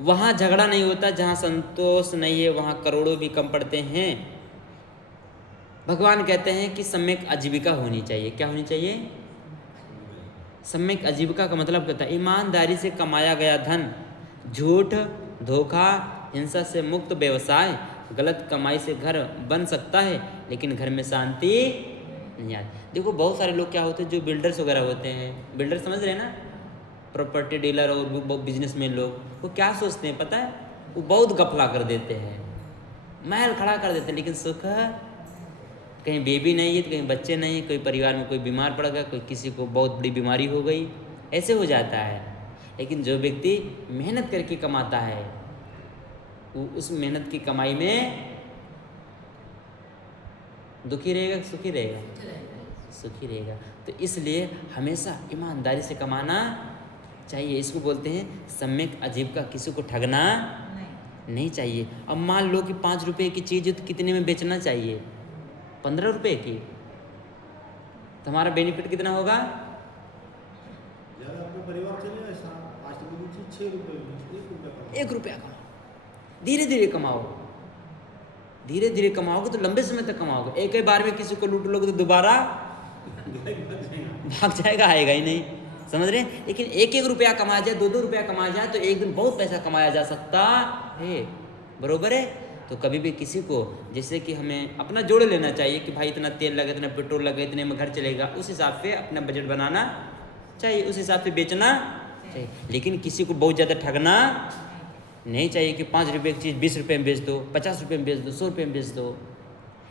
वहाँ झगड़ा नहीं होता, जहाँ संतोष नहीं है वहाँ करोड़ों भी कम पड़ते हैं। भगवान कहते हैं कि सम्यक आजीविका होनी चाहिए। क्या होनी चाहिए? सम्यक आजीविका का मतलब क्या होता है? ईमानदारी से कमाया गया धन, झूठ, धोखा, हिंसा से मुक्त व्यवसाय। गलत कमाई से घर बन सकता है लेकिन घर में शांति नहीं आती। देखो बहुत सारे लोग क्या होते हैं जो बिल्डर्स वगैरह होते हैं, बिल्डर समझ रहे हैं ना, प्रॉपर्टी डीलर और बिजनेसमैन लोग, वो क्या सोचते हैं पता है? वो बहुत गफला कर देते हैं, महल खड़ा कर देते हैं, लेकिन सुख कहीं बेबी नहीं है तो कहीं बच्चे नहीं, कोई परिवार में कोई बीमार पड़ गया, कोई किसी को बहुत बड़ी बीमारी हो गई, ऐसे हो जाता है। लेकिन जो व्यक्ति मेहनत करके कमाता है वो उस मेहनत की कमाई में दुखी रहेगा, सुखी रहेगा? सुखी रहेगा। तो इसलिए हमेशा ईमानदारी से कमाना चाहिए। इसको बोलते हैं सम्यक आजीविका। किसी को ठगना नहीं चाहिए। अब मान लो कि 5 रुपए की चीज़ तो कितने में बेचना चाहिए? 15 रुपए की। तो हमारा बेनिफिट कितना होगा? परिवार चलेगा 1 रुपया का। धीरे धीरे कमाओ, धीरे धीरे कमाओगे तो लंबे समय तक कमाओगे। एक ही बार में किसी को लूट लोगे तो दोबारा भाग जाएगा, आएगा ही नहीं। समझ रहे हैं? लेकिन 1-1 रुपया कमाया जाए, 2-2 रुपया कमाया जाए तो एक दिन बहुत पैसा कमाया जा सकता है। बरोबर है? तो कभी भी किसी को, जैसे कि हमें अपना जोड़ लेना चाहिए कि भाई इतना तेल लगे, इतना पेट्रोल लगे, इतने में घर चलेगा, उस हिसाब से अपना बजट बनाना चाहिए, उस हिसाब से बेचना चाहिए। लेकिन किसी को बहुत ज़्यादा ठगना नहीं चाहिए कि 5 रुपये की चीज़ 20 रुपये में बेच दो, 50 रुपये में बेच दो, 100 रुपये में बेच दो।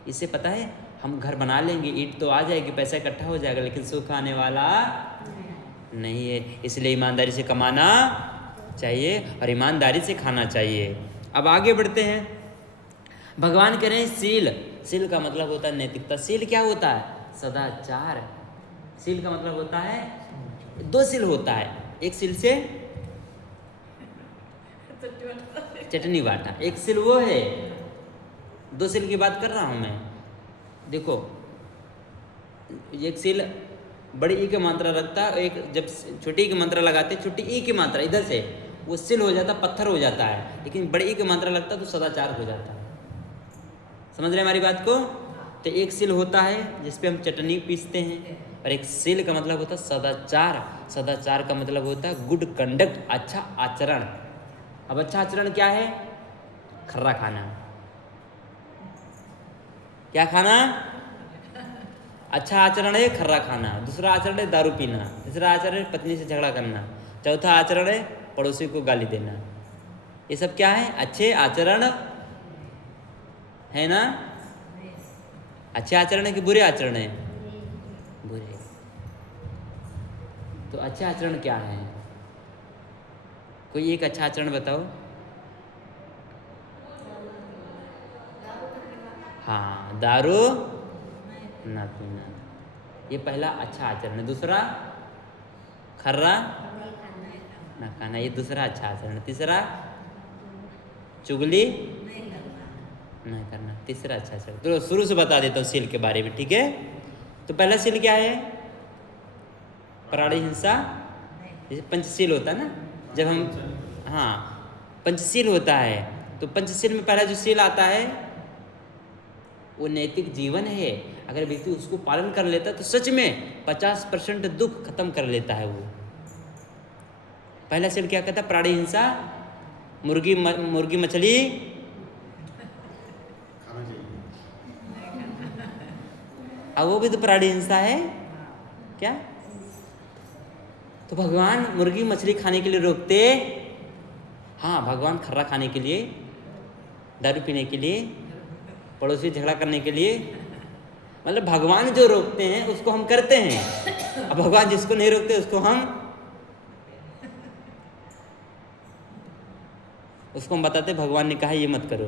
इससे पता है हम घर बना लेंगे, ईंट तो आ जाएगी, पैसा इकट्ठा हो जाएगा, लेकिन सुख आने वाला नहीं है। इसलिए ईमानदारी से कमाना चाहिए और ईमानदारी से खाना चाहिए। अब आगे बढ़ते हैं। भगवान कह रहे हैं शील। शील का मतलब होता है नैतिकता। शील क्या होता है? सदाचार। सील का मतलब होता है, दो सील होता है, एक सील से चटनी बाटा, एक सील वो है, दो सील की बात कर रहा हूँ मैं। देखो एक सील बड़ी ई की मात्रा रखता है, एक जब छोटी ई की मात्रा लगाते छोटी ई की मात्रा इधर से वो सील हो जाता, पत्थर हो जाता है, लेकिन बड़ी ई की मात्रा लगता तो सदाचार हो जाता है। समझ रहे हैं हमारी बात को? तो एक सील होता है जिसपे हम चटनी पीसते हैं, और एक सील का मतलब होता है सदाचार। सदाचार का मतलब होता है गुड कंडक्ट, अच्छा आचरण। अब अच्छा आचरण क्या है? खर्रा खाना। क्या खाना? अच्छा आचरण है खर्रा खाना। दूसरा आचरण है दारू पीना। तीसरा आचरण है पत्नी से झगड़ा करना। चौथा आचरण है पड़ोसी को गाली देना। ये सब क्या है? अच्छे आचरण है ना? अच्छे आचरण है कि बुरे आचरण है? बुरे। तो अच्छे आचरण क्या है? कोई एक अच्छा आचरण बताओ। हाँ, दारू ना पीना, ये पहला अच्छा आचरण है। दूसरा खर्रा ना खाना, ये दूसरा अच्छा आचरण है। तीसरा चुगली नहीं करना, तीसरा अच्छा आचरण। तो शुरू से बता देता हूँ सील के बारे में, ठीक है? तो पहला सील क्या है? प्राणी हिंसा। जैसे पंचशील होता है ना, जब हम, हाँ पंचशील होता है, तो पंचशील में पहला जो सील आता है वो नैतिक जीवन है। अगर व्यक्ति उसको पालन कर लेता तो सच में 50% दुख खत्म कर लेता है वो। पहला सील क्या कहता है? प्राणी हिंसा, मुर्गी मछली अब वो भी तो प्राणी हिंसा है क्या? तो भगवान मुर्गी मछली खाने के लिए रोकते, हाँ भगवान खर्रा खाने के लिए, दारू पीने के लिए, पड़ोसी झगड़ा करने के लिए, मतलब भगवान जो रोकते हैं उसको हम करते हैं। अब भगवान जिसको नहीं रोकते उसको हम बताते भगवान ने कहा ये मत करो,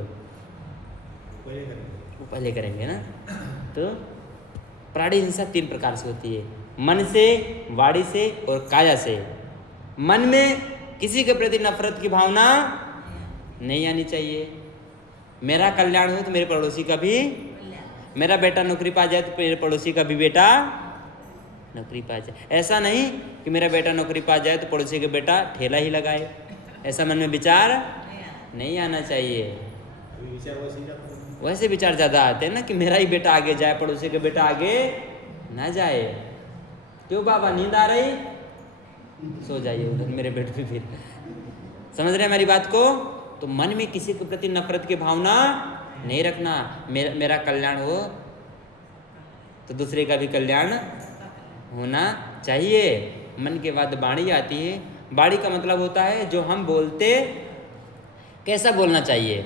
वो पहले करेंगे ना। तो प्राणी हिंसा 3 प्रकार से होती है, मन से, वाणी से और काया से। मन में किसी के प्रति नफरत की भावना नहीं आनी चाहिए। मेरा कल्याण हो तो मेरे पड़ोसी का भी, मेरा बेटा नौकरी पा जाए तो मेरे पड़ोसी का भी बेटा नौकरी पा जाए। ऐसा नहीं कि मेरा बेटा नौकरी पा जाए तो पड़ोसी का बेटा ठेला ही लगाए, ऐसा मन में विचार नहीं आना चाहिए। वैसे विचार ज़्यादा आते हैं ना कि मेरा ही बेटा आगे जाए, पड़ोसी का बेटा आगे ना जाए। क्यों बाबा नींद आ रही? सो जाइए उधर मेरे बेड पे फिर। समझ रहे हैं हमारी बात को? तो मन में किसी के प्रति नफरत की भावना नहीं रखना। मेरा कल्याण हो तो दूसरे का भी कल्याण होना चाहिए। मन के बाद वाणी आती है। वाणी का मतलब होता है जो हम बोलते, कैसा बोलना चाहिए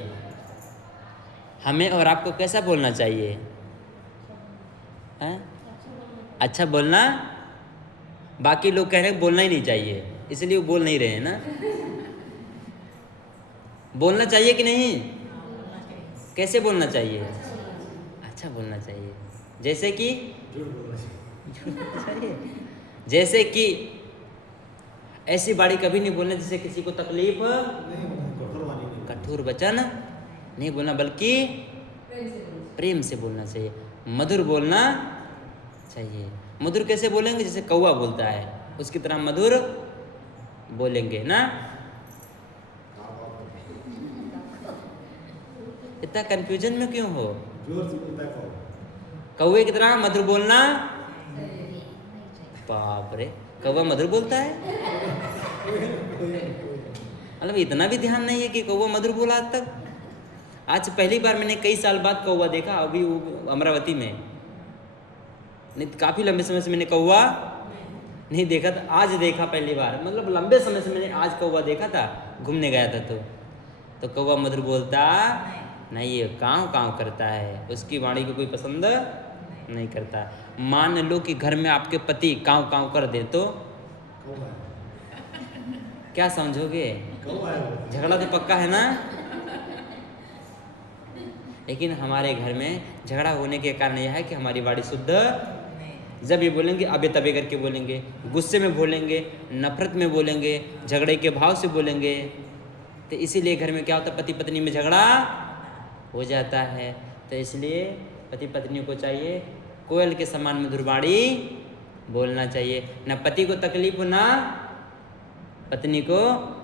हमें और आपको, कैसा बोलना चाहिए? है? अच्छा बोलना। बाकी लोग कह रहे हैं बोलना ही नहीं चाहिए, इसलिए वो बोल नहीं रहे हैं ना। बोलना चाहिए कि नहीं? कैसे बोलना चाहिए? अच्छा बोलना चाहिए। जैसे कि जैसे कि ऐसी बाड़ी कभी नहीं बोलना जिससे किसी को तकलीफ, कठोर वचन नहीं बोलना, बल्कि प्रेम से बोलना चाहिए, मधुर बोलना चाहिए। मधुर कैसे बोलेंगे? जैसे कौवा बोलता है उसकी तरह मधुर बोलेंगे ना। इतना कंफ्यूजन में क्यों हो? कौवे की तरह मधुर बोलना। बाप रे, कौवा मधुर बोलता है? मतलब इतना भी ध्यान नहीं है कि कौवा मधुर बोला आज तक। आज पहली बार मैंने कई साल बाद कौवा देखा, अभी वो अमरावती में। नहीं काफ़ी लंबे समय से मैंने कौवा नहीं देखा था, आज देखा पहली बार। मतलब लंबे समय से मैंने आज कौवा देखा था, घूमने गया था। तो कौवा मधुर बोलता नहीं है, काँव काँव करता है, उसकी वाणी को कोई पसंद नहीं करता। मान लो कि घर में आपके पति काँव काँव कर दे तो क्या समझोगे? झगड़ा तो पक्का है ना। लेकिन हमारे घर में झगड़ा होने के कारण यह है कि हमारी वाणी शुद्ध जब ये बोलेंगे अबे तबे करके बोलेंगे, गुस्से में बोलेंगे, नफरत में बोलेंगे, झगड़े के भाव से बोलेंगे। तो इसीलिए घर में क्या होता है, पति पत्नी में झगड़ा हो जाता है। तो इसलिए पति पत्नी को चाहिए कोयल के समान मधुर वाणी बोलना चाहिए। ना पति को तकलीफ हो, ना पत्नी को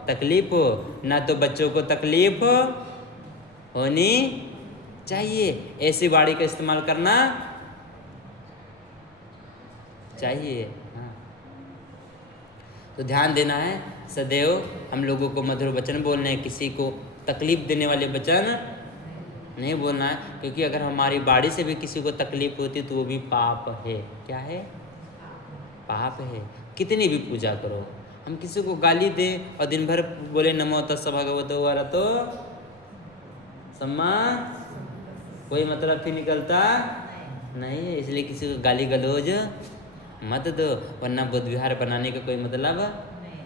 तकलीफ हो, ना तो बच्चों को तकलीफ होनी चाहिए। ऐसी वाणी का इस्तेमाल करना चाहिए। हाँ, तो ध्यान देना है सदैव हम लोगों को मधुर वचन बोलने हैं, किसी को तकलीफ देने वाले वचन नहीं बोलना है। क्योंकि अगर हमारी वाणी से भी किसी को तकलीफ होती तो वो भी पाप है। क्या है? पाप है। कितनी भी पूजा करो, हम किसी को गाली दे और दिन भर बोले नमो तस्स भगवतो वरहतो सम्मा, कोई मतलब भी निकलता नहीं है। इसलिए किसी को गाली गलौज मत दो, वरना बुद्ध विहार बनाने का कोई मतलब।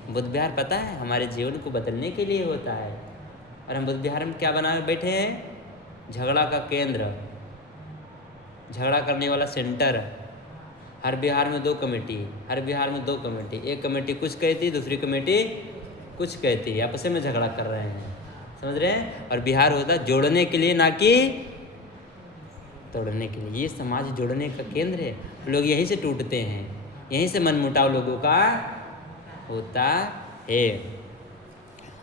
बुद्ध विहार पता है हमारे जीवन को बदलने के लिए होता है। और हम बुद्ध विहार में क्या बनाए बैठे हैं? झगड़ा का केंद्र, झगड़ा करने वाला सेंटर। हर बिहार में 2 कमेटी, हर बिहार में 2 कमेटी। एक कमेटी कुछ कहती, दूसरी कमेटी कुछ कहती, आपस में झगड़ा कर रहे हैं, समझ रहे हैं। और बिहार होता है जोड़ने के लिए, ना कि तोड़ने के लिए। ये समाज जोड़ने का केंद्र है। लोग यहीं से टूटते हैं, यहीं से मनमुटाव लोगों का होता है।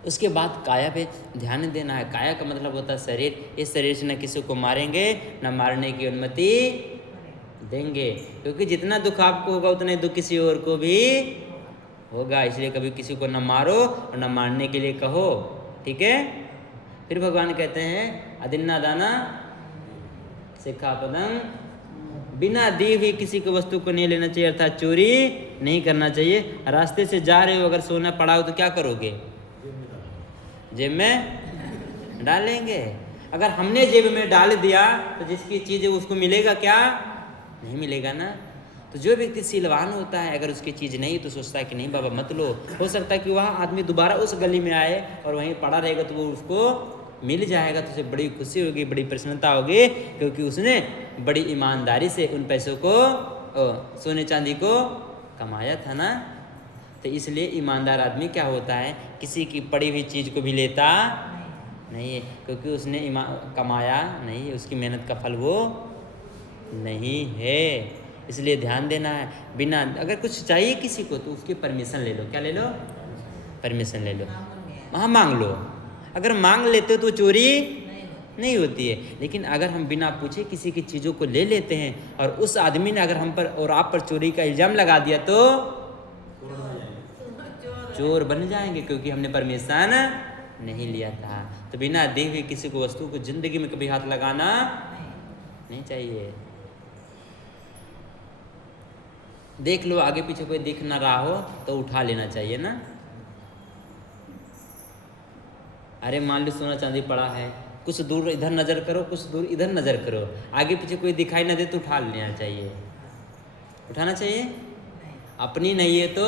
उसके बाद काया पे ध्यान देना है। काया का मतलब होता है शरीर। इस शरीर से न किसी को मारेंगे, न मारने की अनुमति देंगे। क्योंकि जितना दुख आपको होगा उतना ही दुख किसी और को भी होगा। इसलिए कभी किसी को न मारो और न मारने के लिए कहो, ठीक है। फिर भगवान कहते हैं अदिन्ना दाना सिक्खापदं, बिना दी हुई किसी को वस्तु को नहीं लेना चाहिए, अर्थात चोरी नहीं करना चाहिए। रास्ते से जा रहे हो, अगर सोना पड़ा हो तो क्या करोगे? जेब में डालेंगे। अगर हमने जेब में डाल दिया तो जिसकी चीज़ है उसको मिलेगा क्या? नहीं मिलेगा ना। तो जो व्यक्ति सीलवान होता है, अगर उसकी चीज़ नहीं तो सोचता है कि नहीं बाबा मत लो। हो सकता है कि वह आदमी दोबारा उस गली में आए और वहीं पड़ा रहेगा तो वो उसको मिल जाएगा, तो उसे बड़ी खुशी होगी, बड़ी प्रसन्नता होगी, क्योंकि उसने बड़ी ईमानदारी से उन पैसों को, सोने चांदी को कमाया था ना। तो इसलिए ईमानदार आदमी क्या होता है, किसी की पड़ी हुई चीज़ को भी लेता नहीं है, क्योंकि उसने कमाया नहीं है, उसकी मेहनत का फल वो नहीं है। इसलिए ध्यान देना है। बिना, अगर कुछ चाहिए किसी को तो उसकी परमिशन ले लो। क्या ले लो? परमिशन ले लो। हाँ, मांग लो। अगर मांग लेते हो तो चोरी नहीं होती है। लेकिन अगर हम बिना पूछे किसी की चीज़ों को ले लेते हैं और उस आदमी ने अगर हम पर और आप पर चोरी का इल्ज़ाम लगा दिया तो चोर बन जाएंगे, क्योंकि हमने परमिशन नहीं लिया था। तो बिना दी हुई किसी को वस्तु को जिंदगी में कभी हाथ लगाना नहीं चाहिए। देख लो आगे पीछे कोई दिख ना रहा हो तो उठा लेना चाहिए ना। अरे मान लो सोना चांदी पड़ा है, कुछ दूर इधर नज़र करो, कुछ दूर इधर नज़र करो, आगे पीछे कोई दिखाई ना दे तो उठा लेना चाहिए। उठाना चाहिए? अपनी नहीं है तो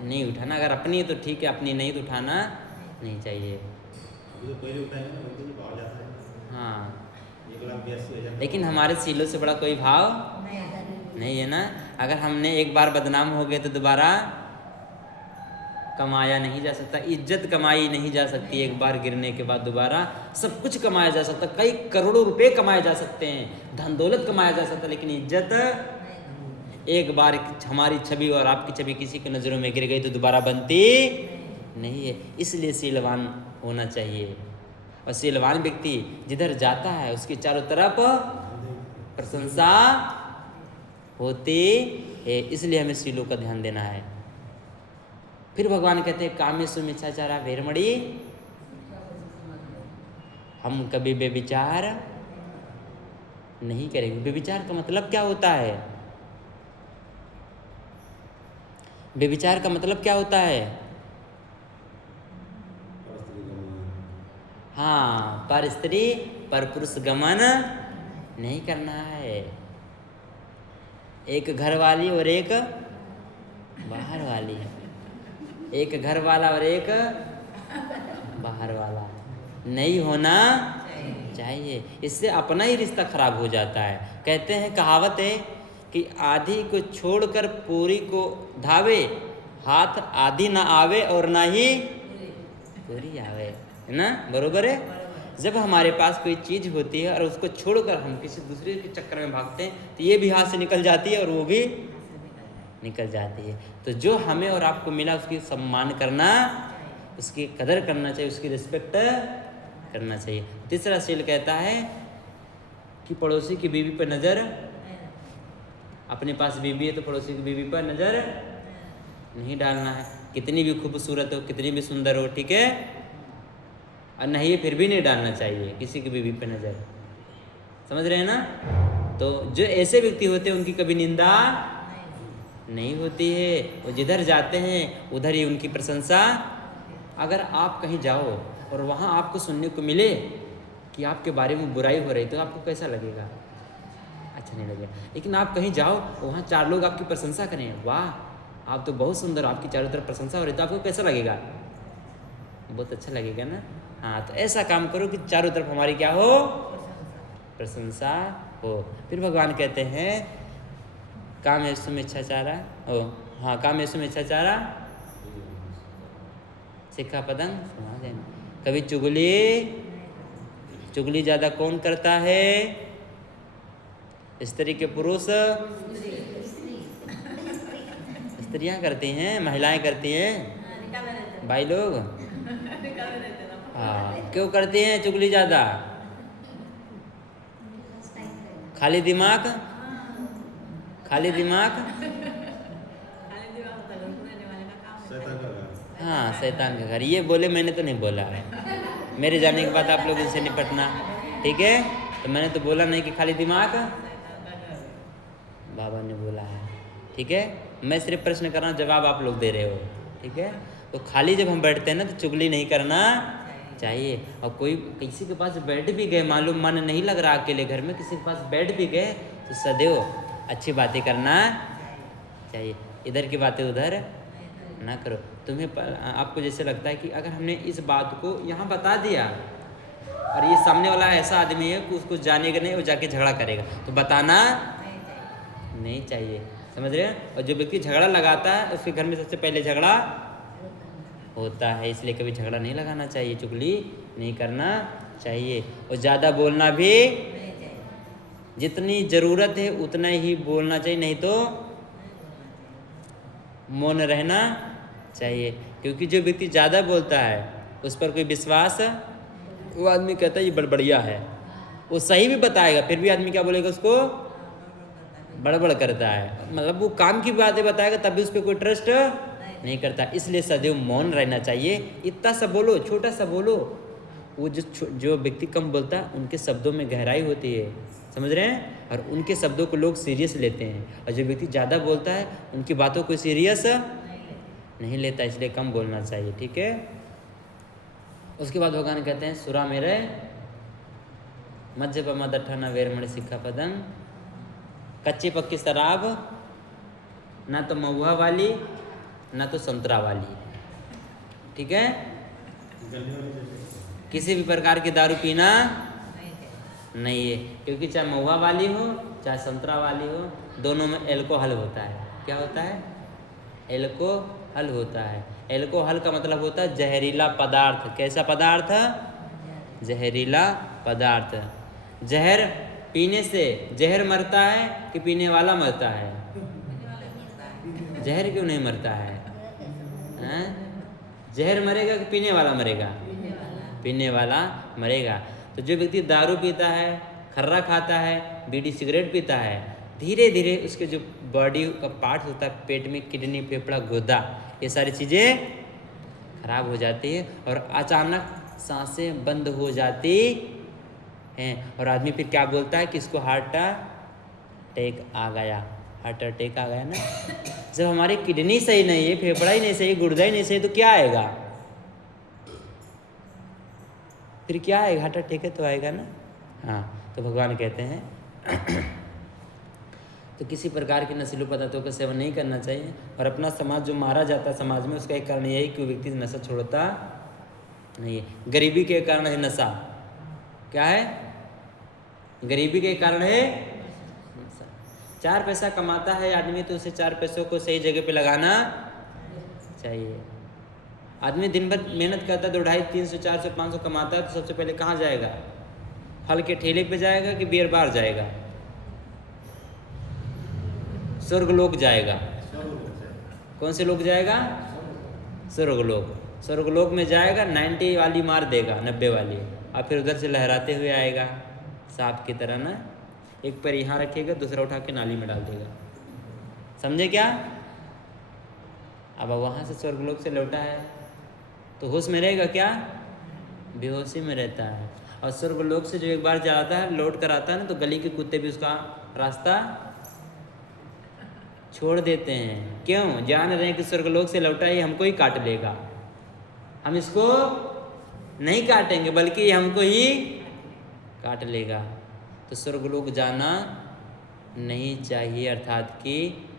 नहीं उठाना। अगर अपनी है तो ठीक है, अपनी नहीं तो उठाना नहीं चाहिए। हाँ, लेकिन हमारे सीलों से बड़ा कोई भाव नहीं है ना। अगर हमने एक बार बदनाम हो गए तो दोबारा कमाया नहीं जा सकता। इज्जत कमाई नहीं जा सकती एक बार गिरने के बाद। दोबारा सब कुछ कमाया जा सकता, कई करोड़ों रुपए कमाए जा सकते हैं, धन दौलत कमाया जा सकता, लेकिन इज्जत एक बार हमारी छवि और आपकी छवि किसी की नज़रों में गिर गई तो दोबारा बनती नहीं है। इसलिए सीलवान होना चाहिए। और सीलवान व्यक्ति जिधर जाता है उसके चारों तरफ प्रशंसा होती है। इसलिए हमें सीलों का ध्यान देना है। फिर भगवान कहते हैं कामेषु मिच्छाचारा भैरमणि, हम कभी बेविचार नहीं करेंगे। बेविचार का मतलब क्या होता है? बेविचार का मतलब क्या होता है? हाँ, पर स्त्री पर पुरुष गमन नहीं करना है। एक घर वाली और एक बाहर वाली, एक घर वाला और एक बाहर वाला नहीं होना चाहिए। इससे अपना ही रिश्ता खराब हो जाता है। कहते हैं, कहावत है, कि आधी को छोड़कर पूरी को धावे, हाथ आधी ना आवे और ना ही पूरी आवे, है ना, बरोबर है। जब हमारे पास कोई चीज़ होती है और उसको छोड़कर हम किसी दूसरे के चक्कर में भागते हैं तो ये भी हाथ से निकल जाती है और वो भी निकल जाती है। तो जो हमें और आपको मिला उसकी सम्मान करना, उसकी कदर करना चाहिए, उसकी रिस्पेक्ट करना चाहिए। तीसरा शील कहता है कि पड़ोसी की बीवी पर नज़र, अपने पास बीवी है तो पड़ोसी की बीवी पर नज़र नहीं डालना है, कितनी भी खूबसूरत हो, कितनी भी सुंदर हो, ठीक है, और नहीं फिर भी नहीं डालना चाहिए किसी की बीवी पर नज़र, समझ रहे हैं ना। तो जो ऐसे व्यक्ति होते हैं उनकी कभी निंदा नहीं होती है, वो जिधर जाते हैं उधर ही उनकी प्रशंसा। अगर आप कहीं जाओ और वहाँ आपको सुनने को मिले कि आपके बारे में बुराई हो रही तो आपको कैसा लगेगा? अच्छा नहीं लगेगा। लेकिन आप कहीं जाओ वहाँ 4 लोग आपकी प्रशंसा करें, वाह आप तो बहुत सुंदर, आपकी चारों तरफ प्रशंसा हो रही, तो आपको कैसा लगेगा? बहुत अच्छा लगेगा ना। हाँ, तो ऐसा काम करो कि चारों तरफ हमारी क्या हो? प्रशंसा हो। फिर भगवान कहते हैं कामेषु मिच्छाचारा, ओ हाँ, कामेषु मिच्छाचारा सिक्खापदं समादयन्। कभी चुगली ज़्यादा कौन करता है? स्त्री के पुरुष? स्त्रियाँ करती हैं, महिलाएं करती हैं, भाई लोग। हाँ, क्यों करती हैं चुगली ज़्यादा? खाली दिमाग, खाली दिमाग, हाँ शैतान का घर। ये बोले, मैंने तो नहीं बोला है, मेरे जाने के बाद आप लोग इनसे निपटना, ठीक है। तो मैंने तो बोला नहीं कि खाली दिमाग, बाबा ने बोला है, ठीक है। मैं सिर्फ प्रश्न कर रहा हूँ, जवाब आप लोग दे रहे हो, ठीक है। तो खाली जब हम बैठते हैं ना तो चुगली नहीं करना चाहिए। और कोई किसी के पास बैठ भी गए, मालूम मन नहीं लग रहा अकेले घर में, किसी के पास बैठ भी गए तो सदैव अच्छी बातें करना चाहिए, इधर की बातें उधर ना करो। तुम्हें आपको जैसे लगता है कि अगर हमने इस बात को यहाँ बता दिया और ये सामने वाला ऐसा आदमी है कि उसको जानेगा नहीं, वो जाके झगड़ा करेगा, तो बताना नहीं चाहिए, समझ रहे हैं। और जो व्यक्ति झगड़ा लगाता है उसके घर में सबसे पहले झगड़ा होता है, इसलिए कभी झगड़ा नहीं लगाना चाहिए, चुगली नहीं करना चाहिए। और ज़्यादा बोलना भी, जितनी ज़रूरत है उतना ही बोलना चाहिए, नहीं तो मौन रहना चाहिए। क्योंकि जो व्यक्ति ज़्यादा बोलता है उस पर कोई विश्वास, वो आदमी कहता है ये बड़बड़िया है, वो सही भी बताएगा फिर भी आदमी क्या बोलेगा, उसको बड़बड़ करता है, मतलब वो काम की बातें बताएगा तब भी उस पर कोई ट्रस्ट नहीं करता। इसलिए सदैव मौन रहना चाहिए। इतना सा बोलो, छोटा सा बोलो। वो जो व्यक्ति कम बोलता है उनके शब्दों में गहराई होती है, समझ रहे हैं, और उनके शब्दों को लोग सीरियस लेते हैं। और जो व्यक्ति ज़्यादा बोलता है उनकी बातों को सीरियस नहीं लेता, इसलिए कम बोलना चाहिए, ठीक है। उसके बाद भगवान कहते हैं सुरा मेरे मज्जपमदठन वेरमणि सिक्खापदं। कच्ची पक्की शराब ना तो महुआ वाली ना तो संतरा वाली, ठीक है। किसी भी प्रकार की दारू पीना नहीं है, क्योंकि चाहे महुआ वाली हो चाहे संतरा वाली हो, दोनों में एल्कोहल होता है। क्या होता है? एल्कोहल होता है। एल्कोहल का मतलब होता है जहरीला पदार्थ। कैसा पदार्थ? जहरीला पदार्थ। जहर पीने से जहर मरता है कि पीने वाला मरता है? जहर क्यों नहीं मरता है? हैं? जहर मरेगा कि पीने वाला मरेगा? पीने वाला मरेगा। तो जो व्यक्ति दारू पीता है, खर्रा खाता है, बीड़ी सिगरेट पीता है, धीरे धीरे उसके जो बॉडी का पार्ट होता है, पेट में किडनी, फेफड़ा, गुर्दा, ये सारी चीज़ें खराब हो जाती है और अचानक सांसें बंद हो जाती हैं। और आदमी फिर क्या बोलता है कि इसको हार्ट अटैक आ गया, हार्ट अटैक आ गया ना। जब हमारी किडनी सही नहीं है, फेफड़ा ही नहीं सही, गुर्दा ही नहीं सही, तो क्या आएगा? फिर क्या आएगा? हार्ट अटैक तो आएगा ना। हाँ, तो भगवान कहते हैं तो किसी प्रकार के नशीले पदार्थों का सेवन नहीं करना चाहिए। और अपना समाज जो मारा जाता है समाज में, उसका एक कारण यही कि वो व्यक्ति नशा छोड़ता नहीं है। गरीबी के कारण है नशा। क्या है? गरीबी के कारण है नशा। 4 पैसा कमाता है आदमी तो उसे 4 पैसों को सही जगह पे लगाना चाहिए। आदमी दिन भर मेहनत करता है, 250, 300, 400, 500 कमाता है तो सबसे पहले कहाँ जाएगा? फल के ठेले पे जाएगा कि बियर बार जाएगा? स्वर्गलोक जाएगा। कौन से लोक जाएगा? स्वर्गलोक। स्वर्गलोक में जाएगा, 90 वाली मार देगा, 90 वाली, और फिर उधर से लहराते हुए आएगा सांप की तरह ना। एक पैर यहाँ रखेगा, दूसरा उठा के नाली में डाल देगा। समझे क्या? अब वहाँ से स्वर्गलोक से लौटा है तो होश में रहेगा क्या? बेहोशी में रहता है। और स्वर्गलोक से जो एक बार जाता है, लौट कर आता है ना, तो गली के कुत्ते भी उसका रास्ता छोड़ देते हैं। क्यों? जान रहे हैं कि स्वर्गलोक से लौटा ही हमको ही काट लेगा, हम इसको नहीं काटेंगे बल्कि ये हमको ही काट लेगा। तो स्वर्गलोक जाना नहीं चाहिए, अर्थात कि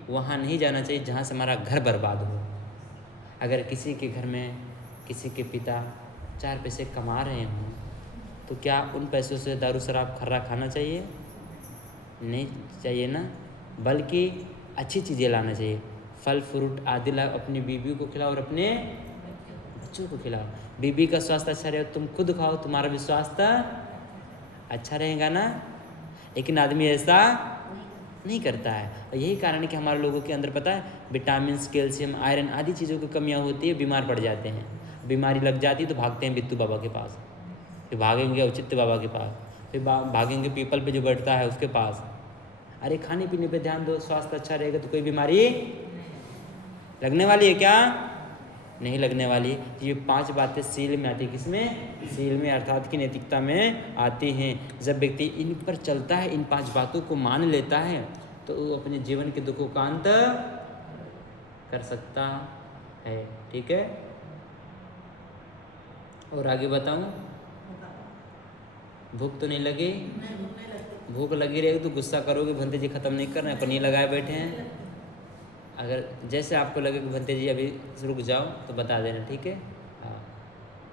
वहाँ नहीं जाना चाहिए जहाँ से हमारा घर बर्बाद हो। अगर किसी के घर में किसी के पिता 4 पैसे कमा रहे हों तो क्या उन पैसों से दारू शराब खर्रा खाना चाहिए? नहीं चाहिए ना, बल्कि अच्छी चीज़ें लाना चाहिए। फल फ्रूट आदि ला, अपनी बीवी को खिलाओ और अपने बच्चों को खिलाओ। बीवी का स्वास्थ्य अच्छा रहे, तुम खुद खाओ, तुम्हारा भी स्वास्थ्य अच्छा रहेगा ना। लेकिन आदमी ऐसा नहीं करता है, और यही कारण है कि हमारे लोगों के अंदर पता है विटामिन, कैल्शियम, आयरन आदि चीज़ों की कमियाँ होती है, बीमार पड़ जाते हैं। बीमारी लग जाती है तो भागते हैं बित्तू बाबा के पास, फिर भागेंगे औचित्य बाबा के पास, फिर भागेंगे पीपल पे जो बैठता है उसके पास। अरे खाने पीने पे ध्यान दो, स्वास्थ्य अच्छा रहेगा तो कोई बीमारी लगने वाली है क्या? नहीं लगने वाली। ये 5 बातें सील में आती है। किसमें? सील में, अर्थात की नैतिकता में आती हैं। जब व्यक्ति इन पर चलता है, इन 5 बातों को मान लेता है, तो वो अपने जीवन के दुखों का अंत कर सकता है। ठीक है, और आगे बताऊं? भूख तो नहीं लगी? भूख लगी रहेगी तो गुस्सा करोगे, भंते जी ख़त्म नहीं कर रहे हैं, पनीर लगाए बैठे हैं। अगर जैसे आपको लगे कि भंते जी अभी रुक जाओ तो बता देना, ठीक है? हाँ।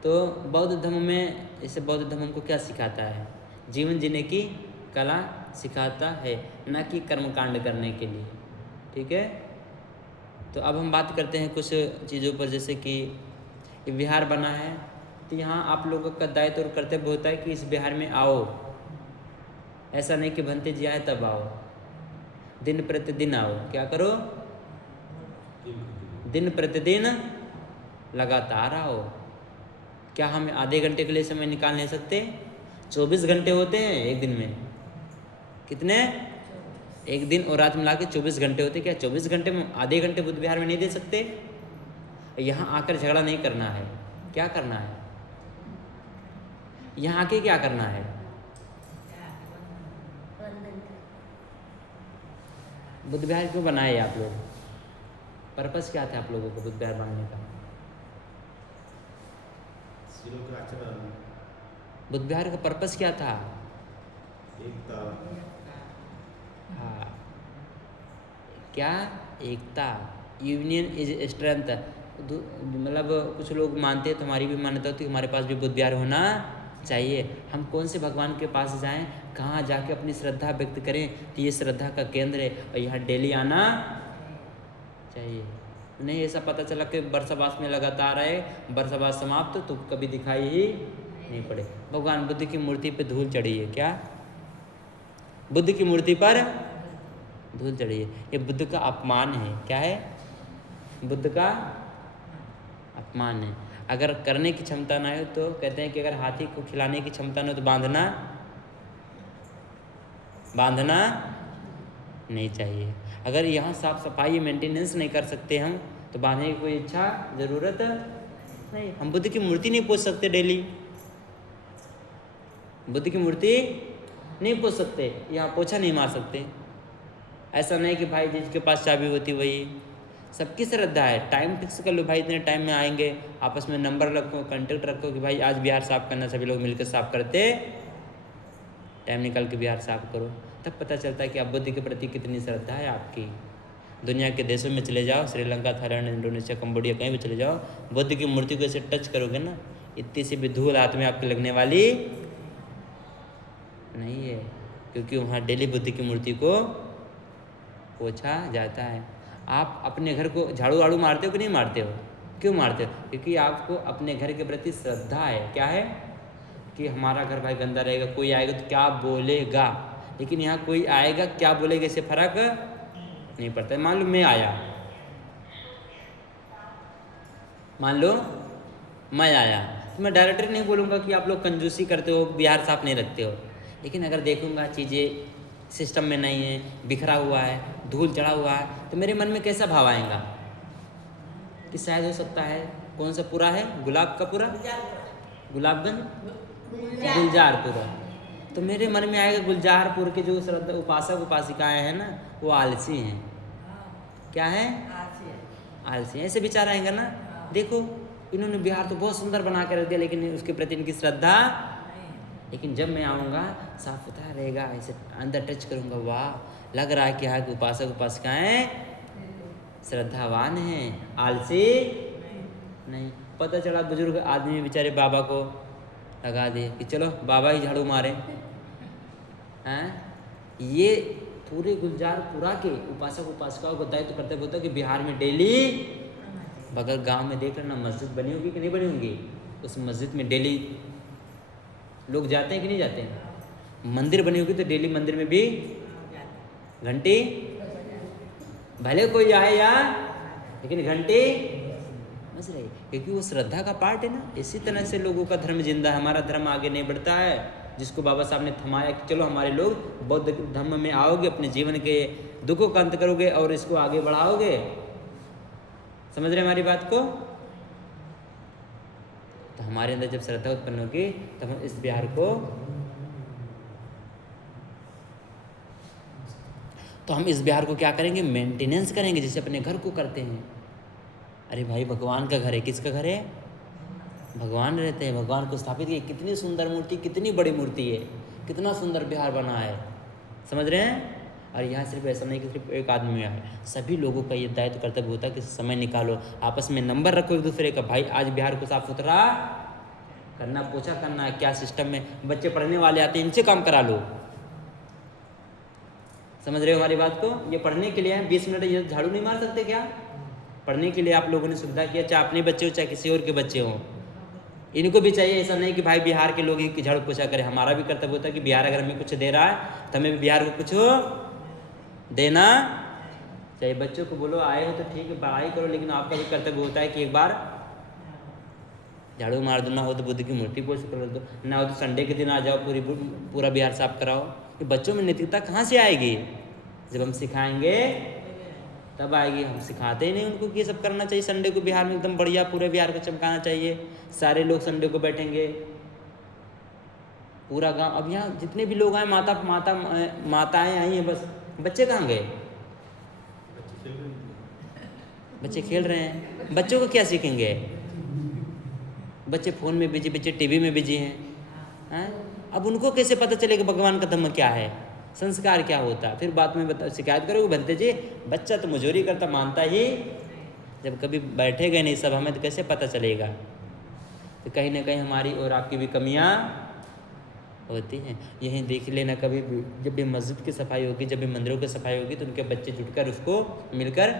तो बौद्ध धर्म में, जैसे बौद्ध धर्म हमको क्या सिखाता है? जीवन जीने की कला सिखाता है, न कि कर्मकांड करने के लिए। ठीक है, तो अब हम बात करते हैं कुछ चीज़ों पर। जैसे कि विहार बना है तो यहाँ आप लोगों का दायित्व और कर्तव्य होता है कि इस विहार में आओ। ऐसा नहीं कि भंते जी आए तब आओ, दिन प्रतिदिन आओ। क्या करो? दिन प्रतिदिन लगातार आओ। क्या हम आधे घंटे के लिए समय निकाल नहीं सकते? 24 घंटे होते हैं एक दिन में। कितने? एक दिन और रात मिला के 24 घंटे होते। क्या 24 घंटे में आधे घंटे बुद्ध विहार में नहीं दे सकते? यहाँ आकर झगड़ा नहीं करना है। क्या करना है? यहाँ आके क्या करना है? बुद्ध विहार क्यों बनाए आप लोग? पर्पस क्या था आप लोगों को बुद्ध विहार बनाने का? बुद्ध विहार का पर्पस क्या था? एकता। हाँ, क्या? एकता। Union is strength. मतलब कुछ लोग मानते हैं, तुम्हारी भी मान्यता होती है, हमारे पास भी बुद्ध विहार होना चाहिए। हम कौन से भगवान के पास जाएं, कहाँ जाके अपनी श्रद्धा व्यक्त करें? तो ये श्रद्धा का केंद्र है और यहाँ डेली आना चाहिए। नहीं ऐसा पता चला कि बरसाबास में लगातार आए, बरसाबास समाप्त तो कभी दिखाई ही नहीं पड़े। भगवान बुद्ध की मूर्ति पे धूल चढ़ी है। क्या? बुद्ध की मूर्ति पर धूल चढ़ी है। ये बुद्ध का अपमान है। क्या है? बुद्ध का अपमान है। अगर करने की क्षमता ना हो तो कहते हैं कि अगर हाथी को खिलाने की क्षमता ना हो तो बांधना नहीं चाहिए। अगर यहाँ साफ सफाई मेंटेनेंस नहीं कर सकते हम तो बांधने की कोई इच्छा ज़रूरत नहीं। हम बुद्ध की मूर्ति नहीं पूज सकते डेली, बुद्ध की मूर्ति नहीं पूज सकते, यहाँ पोछा नहीं मार सकते। ऐसा नहीं कि भाई जिसके पास चाबी होती वही। सबकी श्रद्धा है। टाइम फिक्स कर लो भाई, इतने टाइम में आएंगे, आपस में नंबर रखो, कांटेक्ट रखो कि भाई आज बिहार साफ़ करना, सभी लोग मिलकर साफ़ करते, टाइम निकाल के बिहार साफ़ करो। तब पता चलता है कि आप बुद्ध के प्रति कितनी श्रद्धा है आपकी। दुनिया के देशों में चले जाओ, श्रीलंका, थाईलैंड, इंडोनेशिया, कंबोडिया, कहीं भी चले जाओ, बुद्ध की मूर्ति को ऐसे टच करोगे ना, इतनी सी भी धूल हाथ में आपके लगने वाली नहीं है, क्योंकि वहाँ डेली बुद्ध की मूर्ति को पोछा जाता है। आप अपने घर को झाड़ू वाड़ू मारते हो कि नहीं मारते हो? क्यों मारते हो? क्योंकि आपको अपने घर के प्रति श्रद्धा है। क्या है? कि हमारा घर भाई गंदा रहेगा, कोई आएगा तो क्या बोलेगा। लेकिन यहाँ कोई आएगा क्या बोलेगा इससे फर्क नहीं पड़ता। मान लो मैं आया, मान लो मैं आया, तो मैं डायरेक्टली नहीं बोलूँगा कि आप लोग कंजूसी करते हो, बिहार साफ नहीं रखते हो। लेकिन अगर देखूँगा चीज़ें सिस्टम में नहीं है, बिखरा हुआ है, धूल चढ़ा हुआ है, तो मेरे मन में कैसा भाव आएगा कि शायद हो सकता है, कौन सा पूरा है, गुलाब का पूरा, गुलाबगंज, गुलजारपुर, तो मेरे मन में आएगा गुलजारपुर के जो श्रद्धा उपासक उपासिकाएँ हैं ना, वो आलसी हैं। क्या है? आलसी। ऐसे विचार आएंगे ना, देखो इन्होंने बिहार तो बहुत सुंदर बना कर रख दिया, लेकिन उसके प्रति इनकी श्रद्धा। लेकिन जब मैं आऊँगा साफ सुथरा रहेगा, ऐसे अंदर टच करूँगा, वाह लग रहा है कि यहाँ के उपासक उपासिकाएँ श्रद्धावान हैं, आलसी नहीं। पता चला बुजुर्ग आदमी बेचारे बाबा को लगा दिए कि चलो बाबा ही झाड़ू मारे हैं। ये पूरे गुलजारपुरा के उपासक उपासिकाओं को दायित्व कर्तव्य होता है कि बिहार में डेली, बगल गांव में देख लेना मस्जिद बनी होगी कि नहीं बनी होगी, उस मस्जिद में डेली लोग जाते हैं कि नहीं जाते हैं। मंदिर बनी होगी तो डेली मंदिर में भी घंटी, भले कोई आए या, लेकिन घंटी बज रही, क्योंकि वो श्रद्धा का पार्ट है ना। इसी तरह से लोगों का धर्म जिंदा है। हमारा धर्म आगे नहीं बढ़ता है जिसको बाबा साहब ने थमाया कि चलो हमारे लोग बौद्ध धर्म में आओगे, अपने जीवन के दुखों का अंत करोगे और इसको आगे बढ़ाओगे। समझ रहे हमारी बात को? तो हमारे अंदर जब श्रद्धा उत्पन्न होगी तब हम इस बिहार को, तो हम इस बिहार को क्या करेंगे, मेंटेनेंस करेंगे, जैसे अपने घर को करते हैं। अरे भाई भगवान का घर है, किसका घर है? भगवान रहते हैं, भगवान को स्थापित किए। कितनी सुंदर मूर्ति, कितनी बड़ी मूर्ति है, कितना सुंदर बिहार बना है। समझ रहे हैं? और यहाँ सिर्फ ऐसा नहीं कि सिर्फ एक आदमी है, सभी लोगों का ये दायित्व कर्तव्य होता है कि समय निकालो, आपस में नंबर रखो एक दूसरे का, भाई आज बिहार को साफ सुथरा करना, पोछा करना है। क्या सिस्टम में बच्चे पढ़ने वाले आते हैं, इनसे काम करा लो। समझ रहे हो हमारी बात को? ये पढ़ने के लिए 20 मिनट ये झाड़ू नहीं मार सकते क्या? पढ़ने के लिए आप लोगों ने सुविधा किया, चाहे अपने बच्चे हो चाहे किसी और के बच्चे हों। इनको भी चाहिए, ऐसा नहीं कि भाई बिहार के लोग ही झाड़ू पोछा करें। हमारा भी कर्तव्य होता है कि बिहार अगर हमें कुछ दे रहा है तो हमें भी बिहार को कुछ देना चाहिए। बच्चों को बोलो आए हो तो ठीक है पढ़ाई करो, लेकिन आपका भी कर्तव्य होता है कि एक बार झाड़ू मार दो, ना हो तो बुद्ध की मूर्ति पोछ कर दो, ना हो तो संडे के दिन आ जाओ, पूरा बिहार साफ कराओ। कि बच्चों में नैतिकता कहाँ से आएगी? जब हम सिखाएंगे तब आएगी। हम सिखाते ही नहीं उनको कि ये सब करना चाहिए। संडे को बिहार में एकदम बढ़िया पूरे बिहार को चमकाना चाहिए, सारे लोग संडे को बैठेंगे, पूरा गांव। अब यहाँ जितने भी लोग आए, माताएं आई हैं, बस बच्चे कहाँ गए? बच्चे खेल रहे हैं। बच्चों को क्या सीखेंगे? बच्चे फ़ोन में बिजी, बच्चे टीवी में बिजी हैं। अब उनको कैसे पता चलेगा भगवान का धर्म क्या है, संस्कार क्या होता है? फिर बाद में शिकायत करोगे बनते जी बच्चा तो मजूरी करता, मानता ही, जब कभी बैठेगा नहीं सब हमें तो कैसे पता चलेगा? तो कहीं ना कहीं हमारी और आपकी भी कमियां होती हैं। यही देख लेना, कभी भी जब भी मस्जिद की सफाई होगी, जब भी मंदिरों की सफाई होगी, तो उनके बच्चे जुटकर उसको मिलकर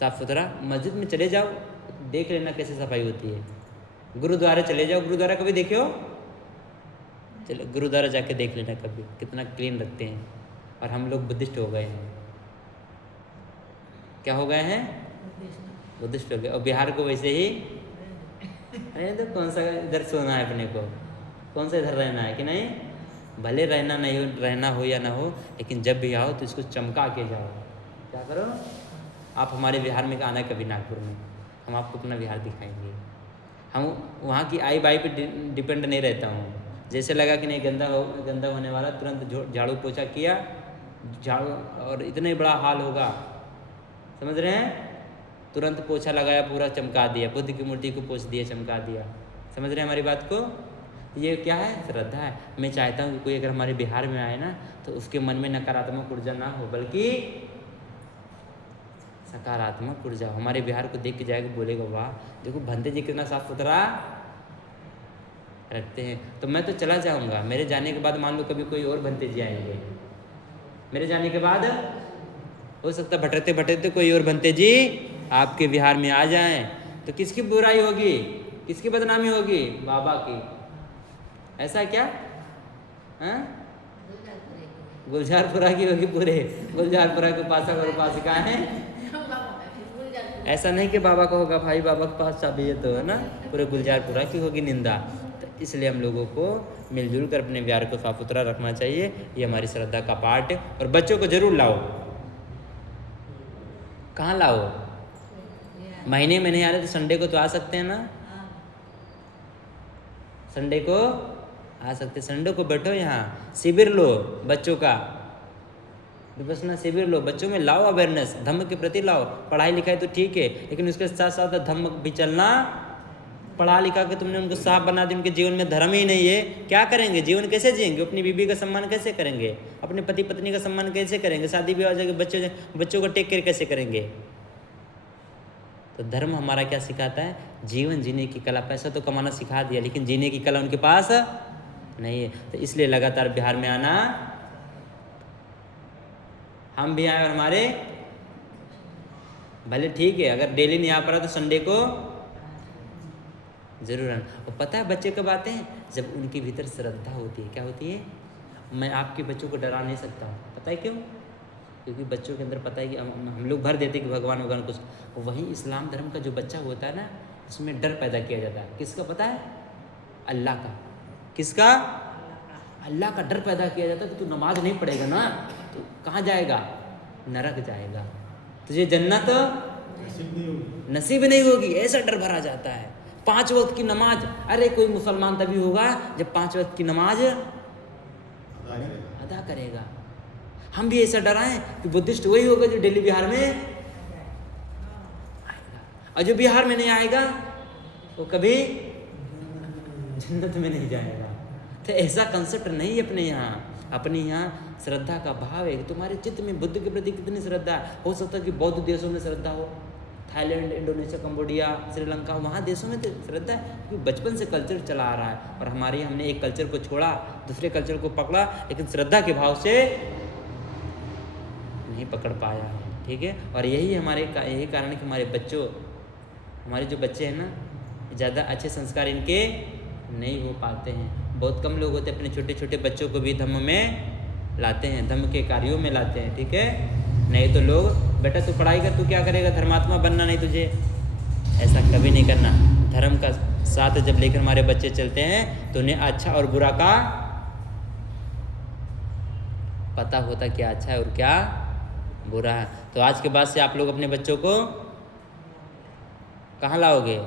साफ सुथरा, मस्जिद में चले जाओ देख लेना कैसे सफाई होती है। गुरुद्वारे चले जाओ, गुरुद्वारा कभी देखे हो? चलो गुरुद्वारा जाके देख लेना कभी, कितना क्लीन रखते हैं। और हम लोग बुद्धिस्ट हो गए हैं। क्या हो गए हैं? बुद्धिस्ट हो गए। और बिहार को वैसे ही, अरे तो कौन सा इधर सोना है अपने को, कौन सा इधर रहना है कि नहीं? भले रहना नहीं हो, रहना हो या ना हो, लेकिन जब भी आओ तो इसको चमका के जाओ। क्या करो? आप हमारे बिहार में आना कभी नागपुर में, हम आपको अपना बिहार दिखाएंगे। हम वहाँ की आई बाई पे डिपेंड नहीं रहता हूँ। जैसे लगा कि नहीं गंदा होने वाला, तुरंत झाड़ू पोछा किया, झाड़ू, और इतना ही बड़ा हाल होगा, समझ रहे हैं? तुरंत पोछा लगाया, पूरा चमका दिया, बुद्ध की मूर्ति को पोछ दिया, चमका दिया। समझ रहे हैं हमारी बात को? ये क्या है? श्रद्धा है। मैं चाहता हूँ कि कोई अगर हमारे बिहार में आए ना तो उसके मन में नकारात्मक ऊर्जा ना हो, बल्कि सकारात्मक ऊर्जा। हमारे बिहार को देख के जाएगा, बोलेगा वाह देखो भंते जी कितना साफ सुथरा रखते हैं। तो मैं तो चला जाऊंगा, मेरे जाने के बाद मान लो कभी कोई और भंते जी आएंगे, मेरे जाने के बाद हो सकता है भटकते भटकते कोई और भंते जी आपके बिहार में आ जाएं, तो किसकी बुराई होगी, किसकी बदनामी होगी? बाबा की। ऐसा है क्या? हाँ, गुलजारपुरा की होगी, पूरे गुलजारपुरा के उपासिका है। ऐसा नहीं कि बाबा का होगा, भाई बाबा के पास चाबी है तो, है ना, पूरे गुलजारपुरा की होगी निंदा। तो इसलिए हम लोगों को मिलजुल कर अपने बिहार को साफ सुथरा रखना चाहिए, ये हमारी श्रद्धा का पार्ट है। और बच्चों को जरूर लाओ। कहाँ लाओ? महीने में नहीं आ रहे तो संडे को तो आ सकते हैं ना, संडे को आ सकते, संडे को बैठो यहाँ, शिविर लो बच्चों का, विपश्यना शिविर लो, बच्चों में लाओ अवेयरनेस, धम्म के प्रति लाओ। पढ़ाई लिखाई तो ठीक है, लेकिन उसके साथ साथ धम्म भी चलना। पढ़ा लिखा के तुमने उनको साफ बना दिया, उनके जीवन में धर्म ही नहीं है, क्या करेंगे? जीवन कैसे जिएंगे? अपनी बीबी का सम्मान कैसे करेंगे? अपने पति पत्नी का सम्मान कैसे करेंगे? शादी ब्याह हो जाएगा, बच्चों को टेक केयर कैसे करेंगे? तो धर्म हमारा क्या सिखाता है? जीवन जीने की कला। पैसा तो कमाना सिखा दिया, लेकिन जीने की कला उनके पास नहीं है। तो इसलिए लगातार बिहार में आना, हम भी आए और हमारे भले ठीक है, अगर डेली नहीं आ पा रहा तो संडे को जरूर आना। और पता है बच्चे कब आते हैं? जब उनके भीतर श्रद्धा होती है। क्या होती है? मैं आपके बच्चों को डरा नहीं सकता हूँ, पता है क्यों? क्योंकि बच्चों के अंदर पता है कि हम लोग भर देते कि भगवान कुछ, वही इस्लाम धर्म का जो बच्चा होता है ना, उसमें डर पैदा किया जाता है। किसका पता है? अल्लाह का। किसका? अल्लाह का डर पैदा किया जाता है कि तू नमाज नहीं पढ़ेगा ना तो कहाँ जाएगा? नरक जाएगा, तुझे जन्नत नसीब नहीं होगी, ऐसा डर भरा जाता है। 5 वक्त की नमाज, अरे कोई मुसलमान तभी होगा जब 5 वक्त की नमाज अदा करेगा। हम भी ऐसा डराएं कि बुद्धिस्ट वही होगा जो दिल्ली बिहार में आएगा, और जो बिहार में नहीं आएगा वो कभी जन्नत में नहीं जाएगा। तो ऐसा कंसेप्ट नहीं है अपने यहाँ। अपने यहाँ श्रद्धा का भाव है कि तुम्हारे चित्त में बुद्ध के प्रति कितनी श्रद्धा है। हो सकता है कि बौद्ध देशों में श्रद्धा हो, थाईलैंड, इंडोनेशिया, कंबोडिया, श्रीलंका, वहाँ देशों में तो श्रद्धा है क्योंकि बचपन से कल्चर चला आ रहा है। और हमारे हमने एक कल्चर को छोड़ा, दूसरे कल्चर को पकड़ा, लेकिन श्रद्धा के भाव से नहीं पकड़ पाया है। ठीक है, और यही कारण है कि हमारे जो बच्चे हैं ना, ज़्यादा अच्छे संस्कार इनके नहीं हो पाते हैं। बहुत कम लोग होते अपने छोटे छोटे बच्चों को भी धम्म में लाते हैं, धम्म के कार्यों में लाते हैं। ठीक है, नहीं तो लोग, बेटा तू पढ़ाई कर, तू क्या करेगा? धर्मात्मा बनना नहीं तुझे, ऐसा कभी नहीं करना। धर्म का साथ जब लेकर हमारे बच्चे चलते हैं तो उन्हें अच्छा और बुरा का पता होता, क्या अच्छा है और क्या बुरा है। तो आज के बाद से आप लोग अपने बच्चों को कहाँ लाओगे?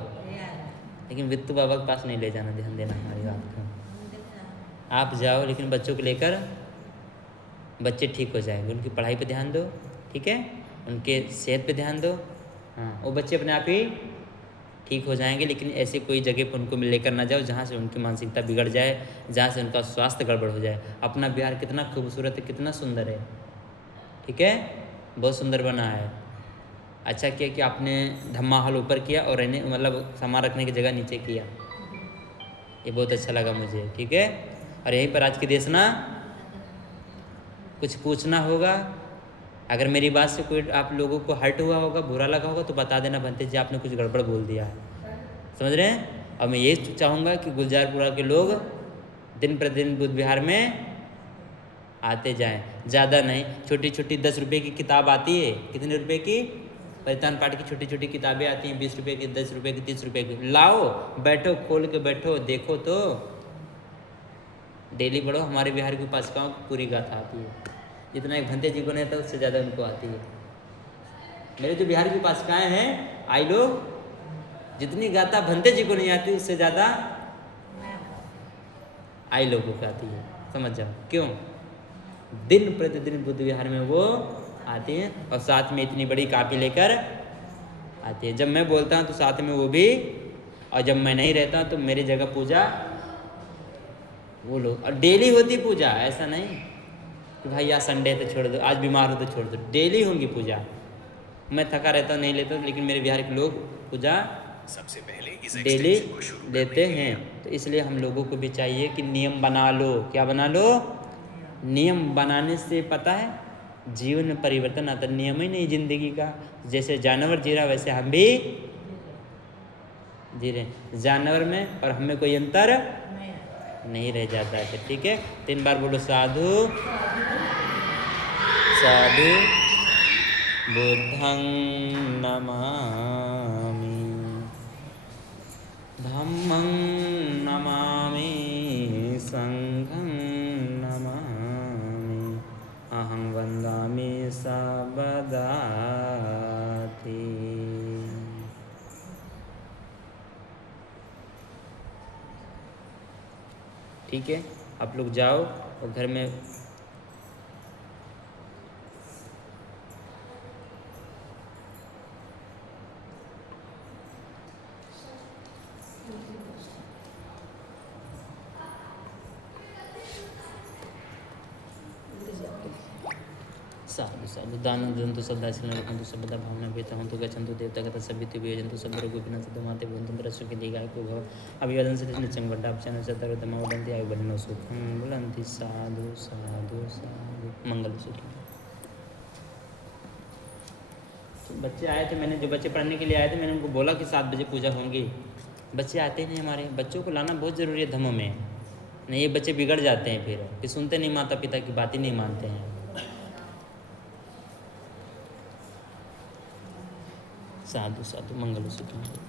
लेकिन वित्तु बाबा के पास नहीं ले जाना, ध्यान देना हमारी बात को। आप जाओ, लेकिन बच्चों को लेकर, बच्चे ठीक हो जाएंगे। उनकी पढ़ाई पे ध्यान दो, ठीक है, उनके सेहत पे ध्यान दो। हाँ, वो बच्चे अपने आप ही ठीक हो जाएंगे। लेकिन ऐसे कोई जगह पर उनको लेकर ना जाओ जहाँ से उनकी मानसिकता बिगड़ जाए, जहाँ से उनका स्वास्थ्य गड़बड़ हो जाए। अपना बिहार कितना खूबसूरत है, कितना सुंदर है, ठीक है, बहुत सुंदर बना है। अच्छा किया कि आपने धम्मा हॉल ऊपर किया और रहने मतलब सामान रखने की जगह नीचे किया, ये बहुत अच्छा लगा मुझे। ठीक है, और यहीं पर आज की देशना कुछ पूछना होगा। अगर मेरी बात से कोई आप लोगों को हर्ट हुआ होगा, बुरा लगा होगा, तो बता देना भंते जी आपने कुछ गड़बड़ बोल दिया है, समझ रहे हैं। और मैं ये चाहूँगा कि गुलजारपुरा के लोग दिन प्रतिदिन बुद्ध विहार में आते जाएं, ज़्यादा नहीं। छोटी छोटी 10 रुपये की किताब आती है, कितने रुपए की? परितान पाठ की छोटी छोटी किताबें आती हैं, 20 रुपये की, 10 रुपये की, 30 रुपये की। लाओ, बैठो, खोल के बैठो, देखो तो डेली पढ़ो। हमारे बिहार की उपासिकाओं की पूरी गाथा आती है, जितना एक भंते जी को नहीं था उससे ज़्यादा उनको आती है। मेरे जो बिहार की उपासिकाएँ हैं, आई लोग, जितनी गाथा भंते जी को नहीं आती उससे ज़्यादा आई लोगों को आती है। समझ जाओ क्यों? दिन प्रतिदिन बुद्ध विहार में वो आते हैं और साथ में इतनी बड़ी कापी लेकर आते हैं। जब मैं बोलता हूँ तो साथ में वो भी, और जब मैं नहीं रहता तो मेरी जगह पूजा वो लोग। और डेली होती पूजा, ऐसा नहीं कि भाई आज संडे तो छोड़ दो, आज बीमार हो तो छोड़ दो, डेली होंगी पूजा। मैं थका रहता हूँ, नहीं लेता हूँ, लेकिन मेरे बिहार के लोग पूजा सबसे पहले डेली लेते हैं। तो इसलिए हम लोगों को भी चाहिए कि नियम बना लो। क्या बना लो? नियम बनाने से पता है जीवन में परिवर्तन आता, नियम ही नहीं जिंदगी का। जैसे जानवर जी रहा वैसे हम भी जी रहे जानवर में, और हमें कोई अंतर नहीं रह जाता है। ठीक है, 3 बार बोलो साधु साधु बुद्धं नमामि, धम्मं नमामि, संघं नमामि, अहं वन्दामि सबदाति। ठीक है, आप लोग जाओ और घर में साधु साधु दानं ददन्तु सदाशिवं रक्षन्तु सर्वदा भावना वेतहन्तु गच्छन्तु देवतागता सवितु वियजन्तु सब्बरोगोपीनां सद्माते भवन्तु बरस्वके दीर्घायुः भव अभिवादन से नित्यं वड्डापचानं सतर्वतमा वदन्ति आयुर्बन्धो सुखं बुलन्ति साधु साधु साधु मंगलसूत्र। तो बच्चे आए थे, मैंने जो बच्चे पढ़ने के लिए आए थे मैंने उनको बोला कि 7 बजे पूजा होंगी। बच्चे आते नहीं, हमारे बच्चों को लाना बहुत ज़रूरी है धर्म में, नहीं ये बच्चे बिगड़ जाते हैं, फिर सुनते नहीं, माता पिता की बात ही नहीं मानते हैं। साधु साधु मंगलसूत्र।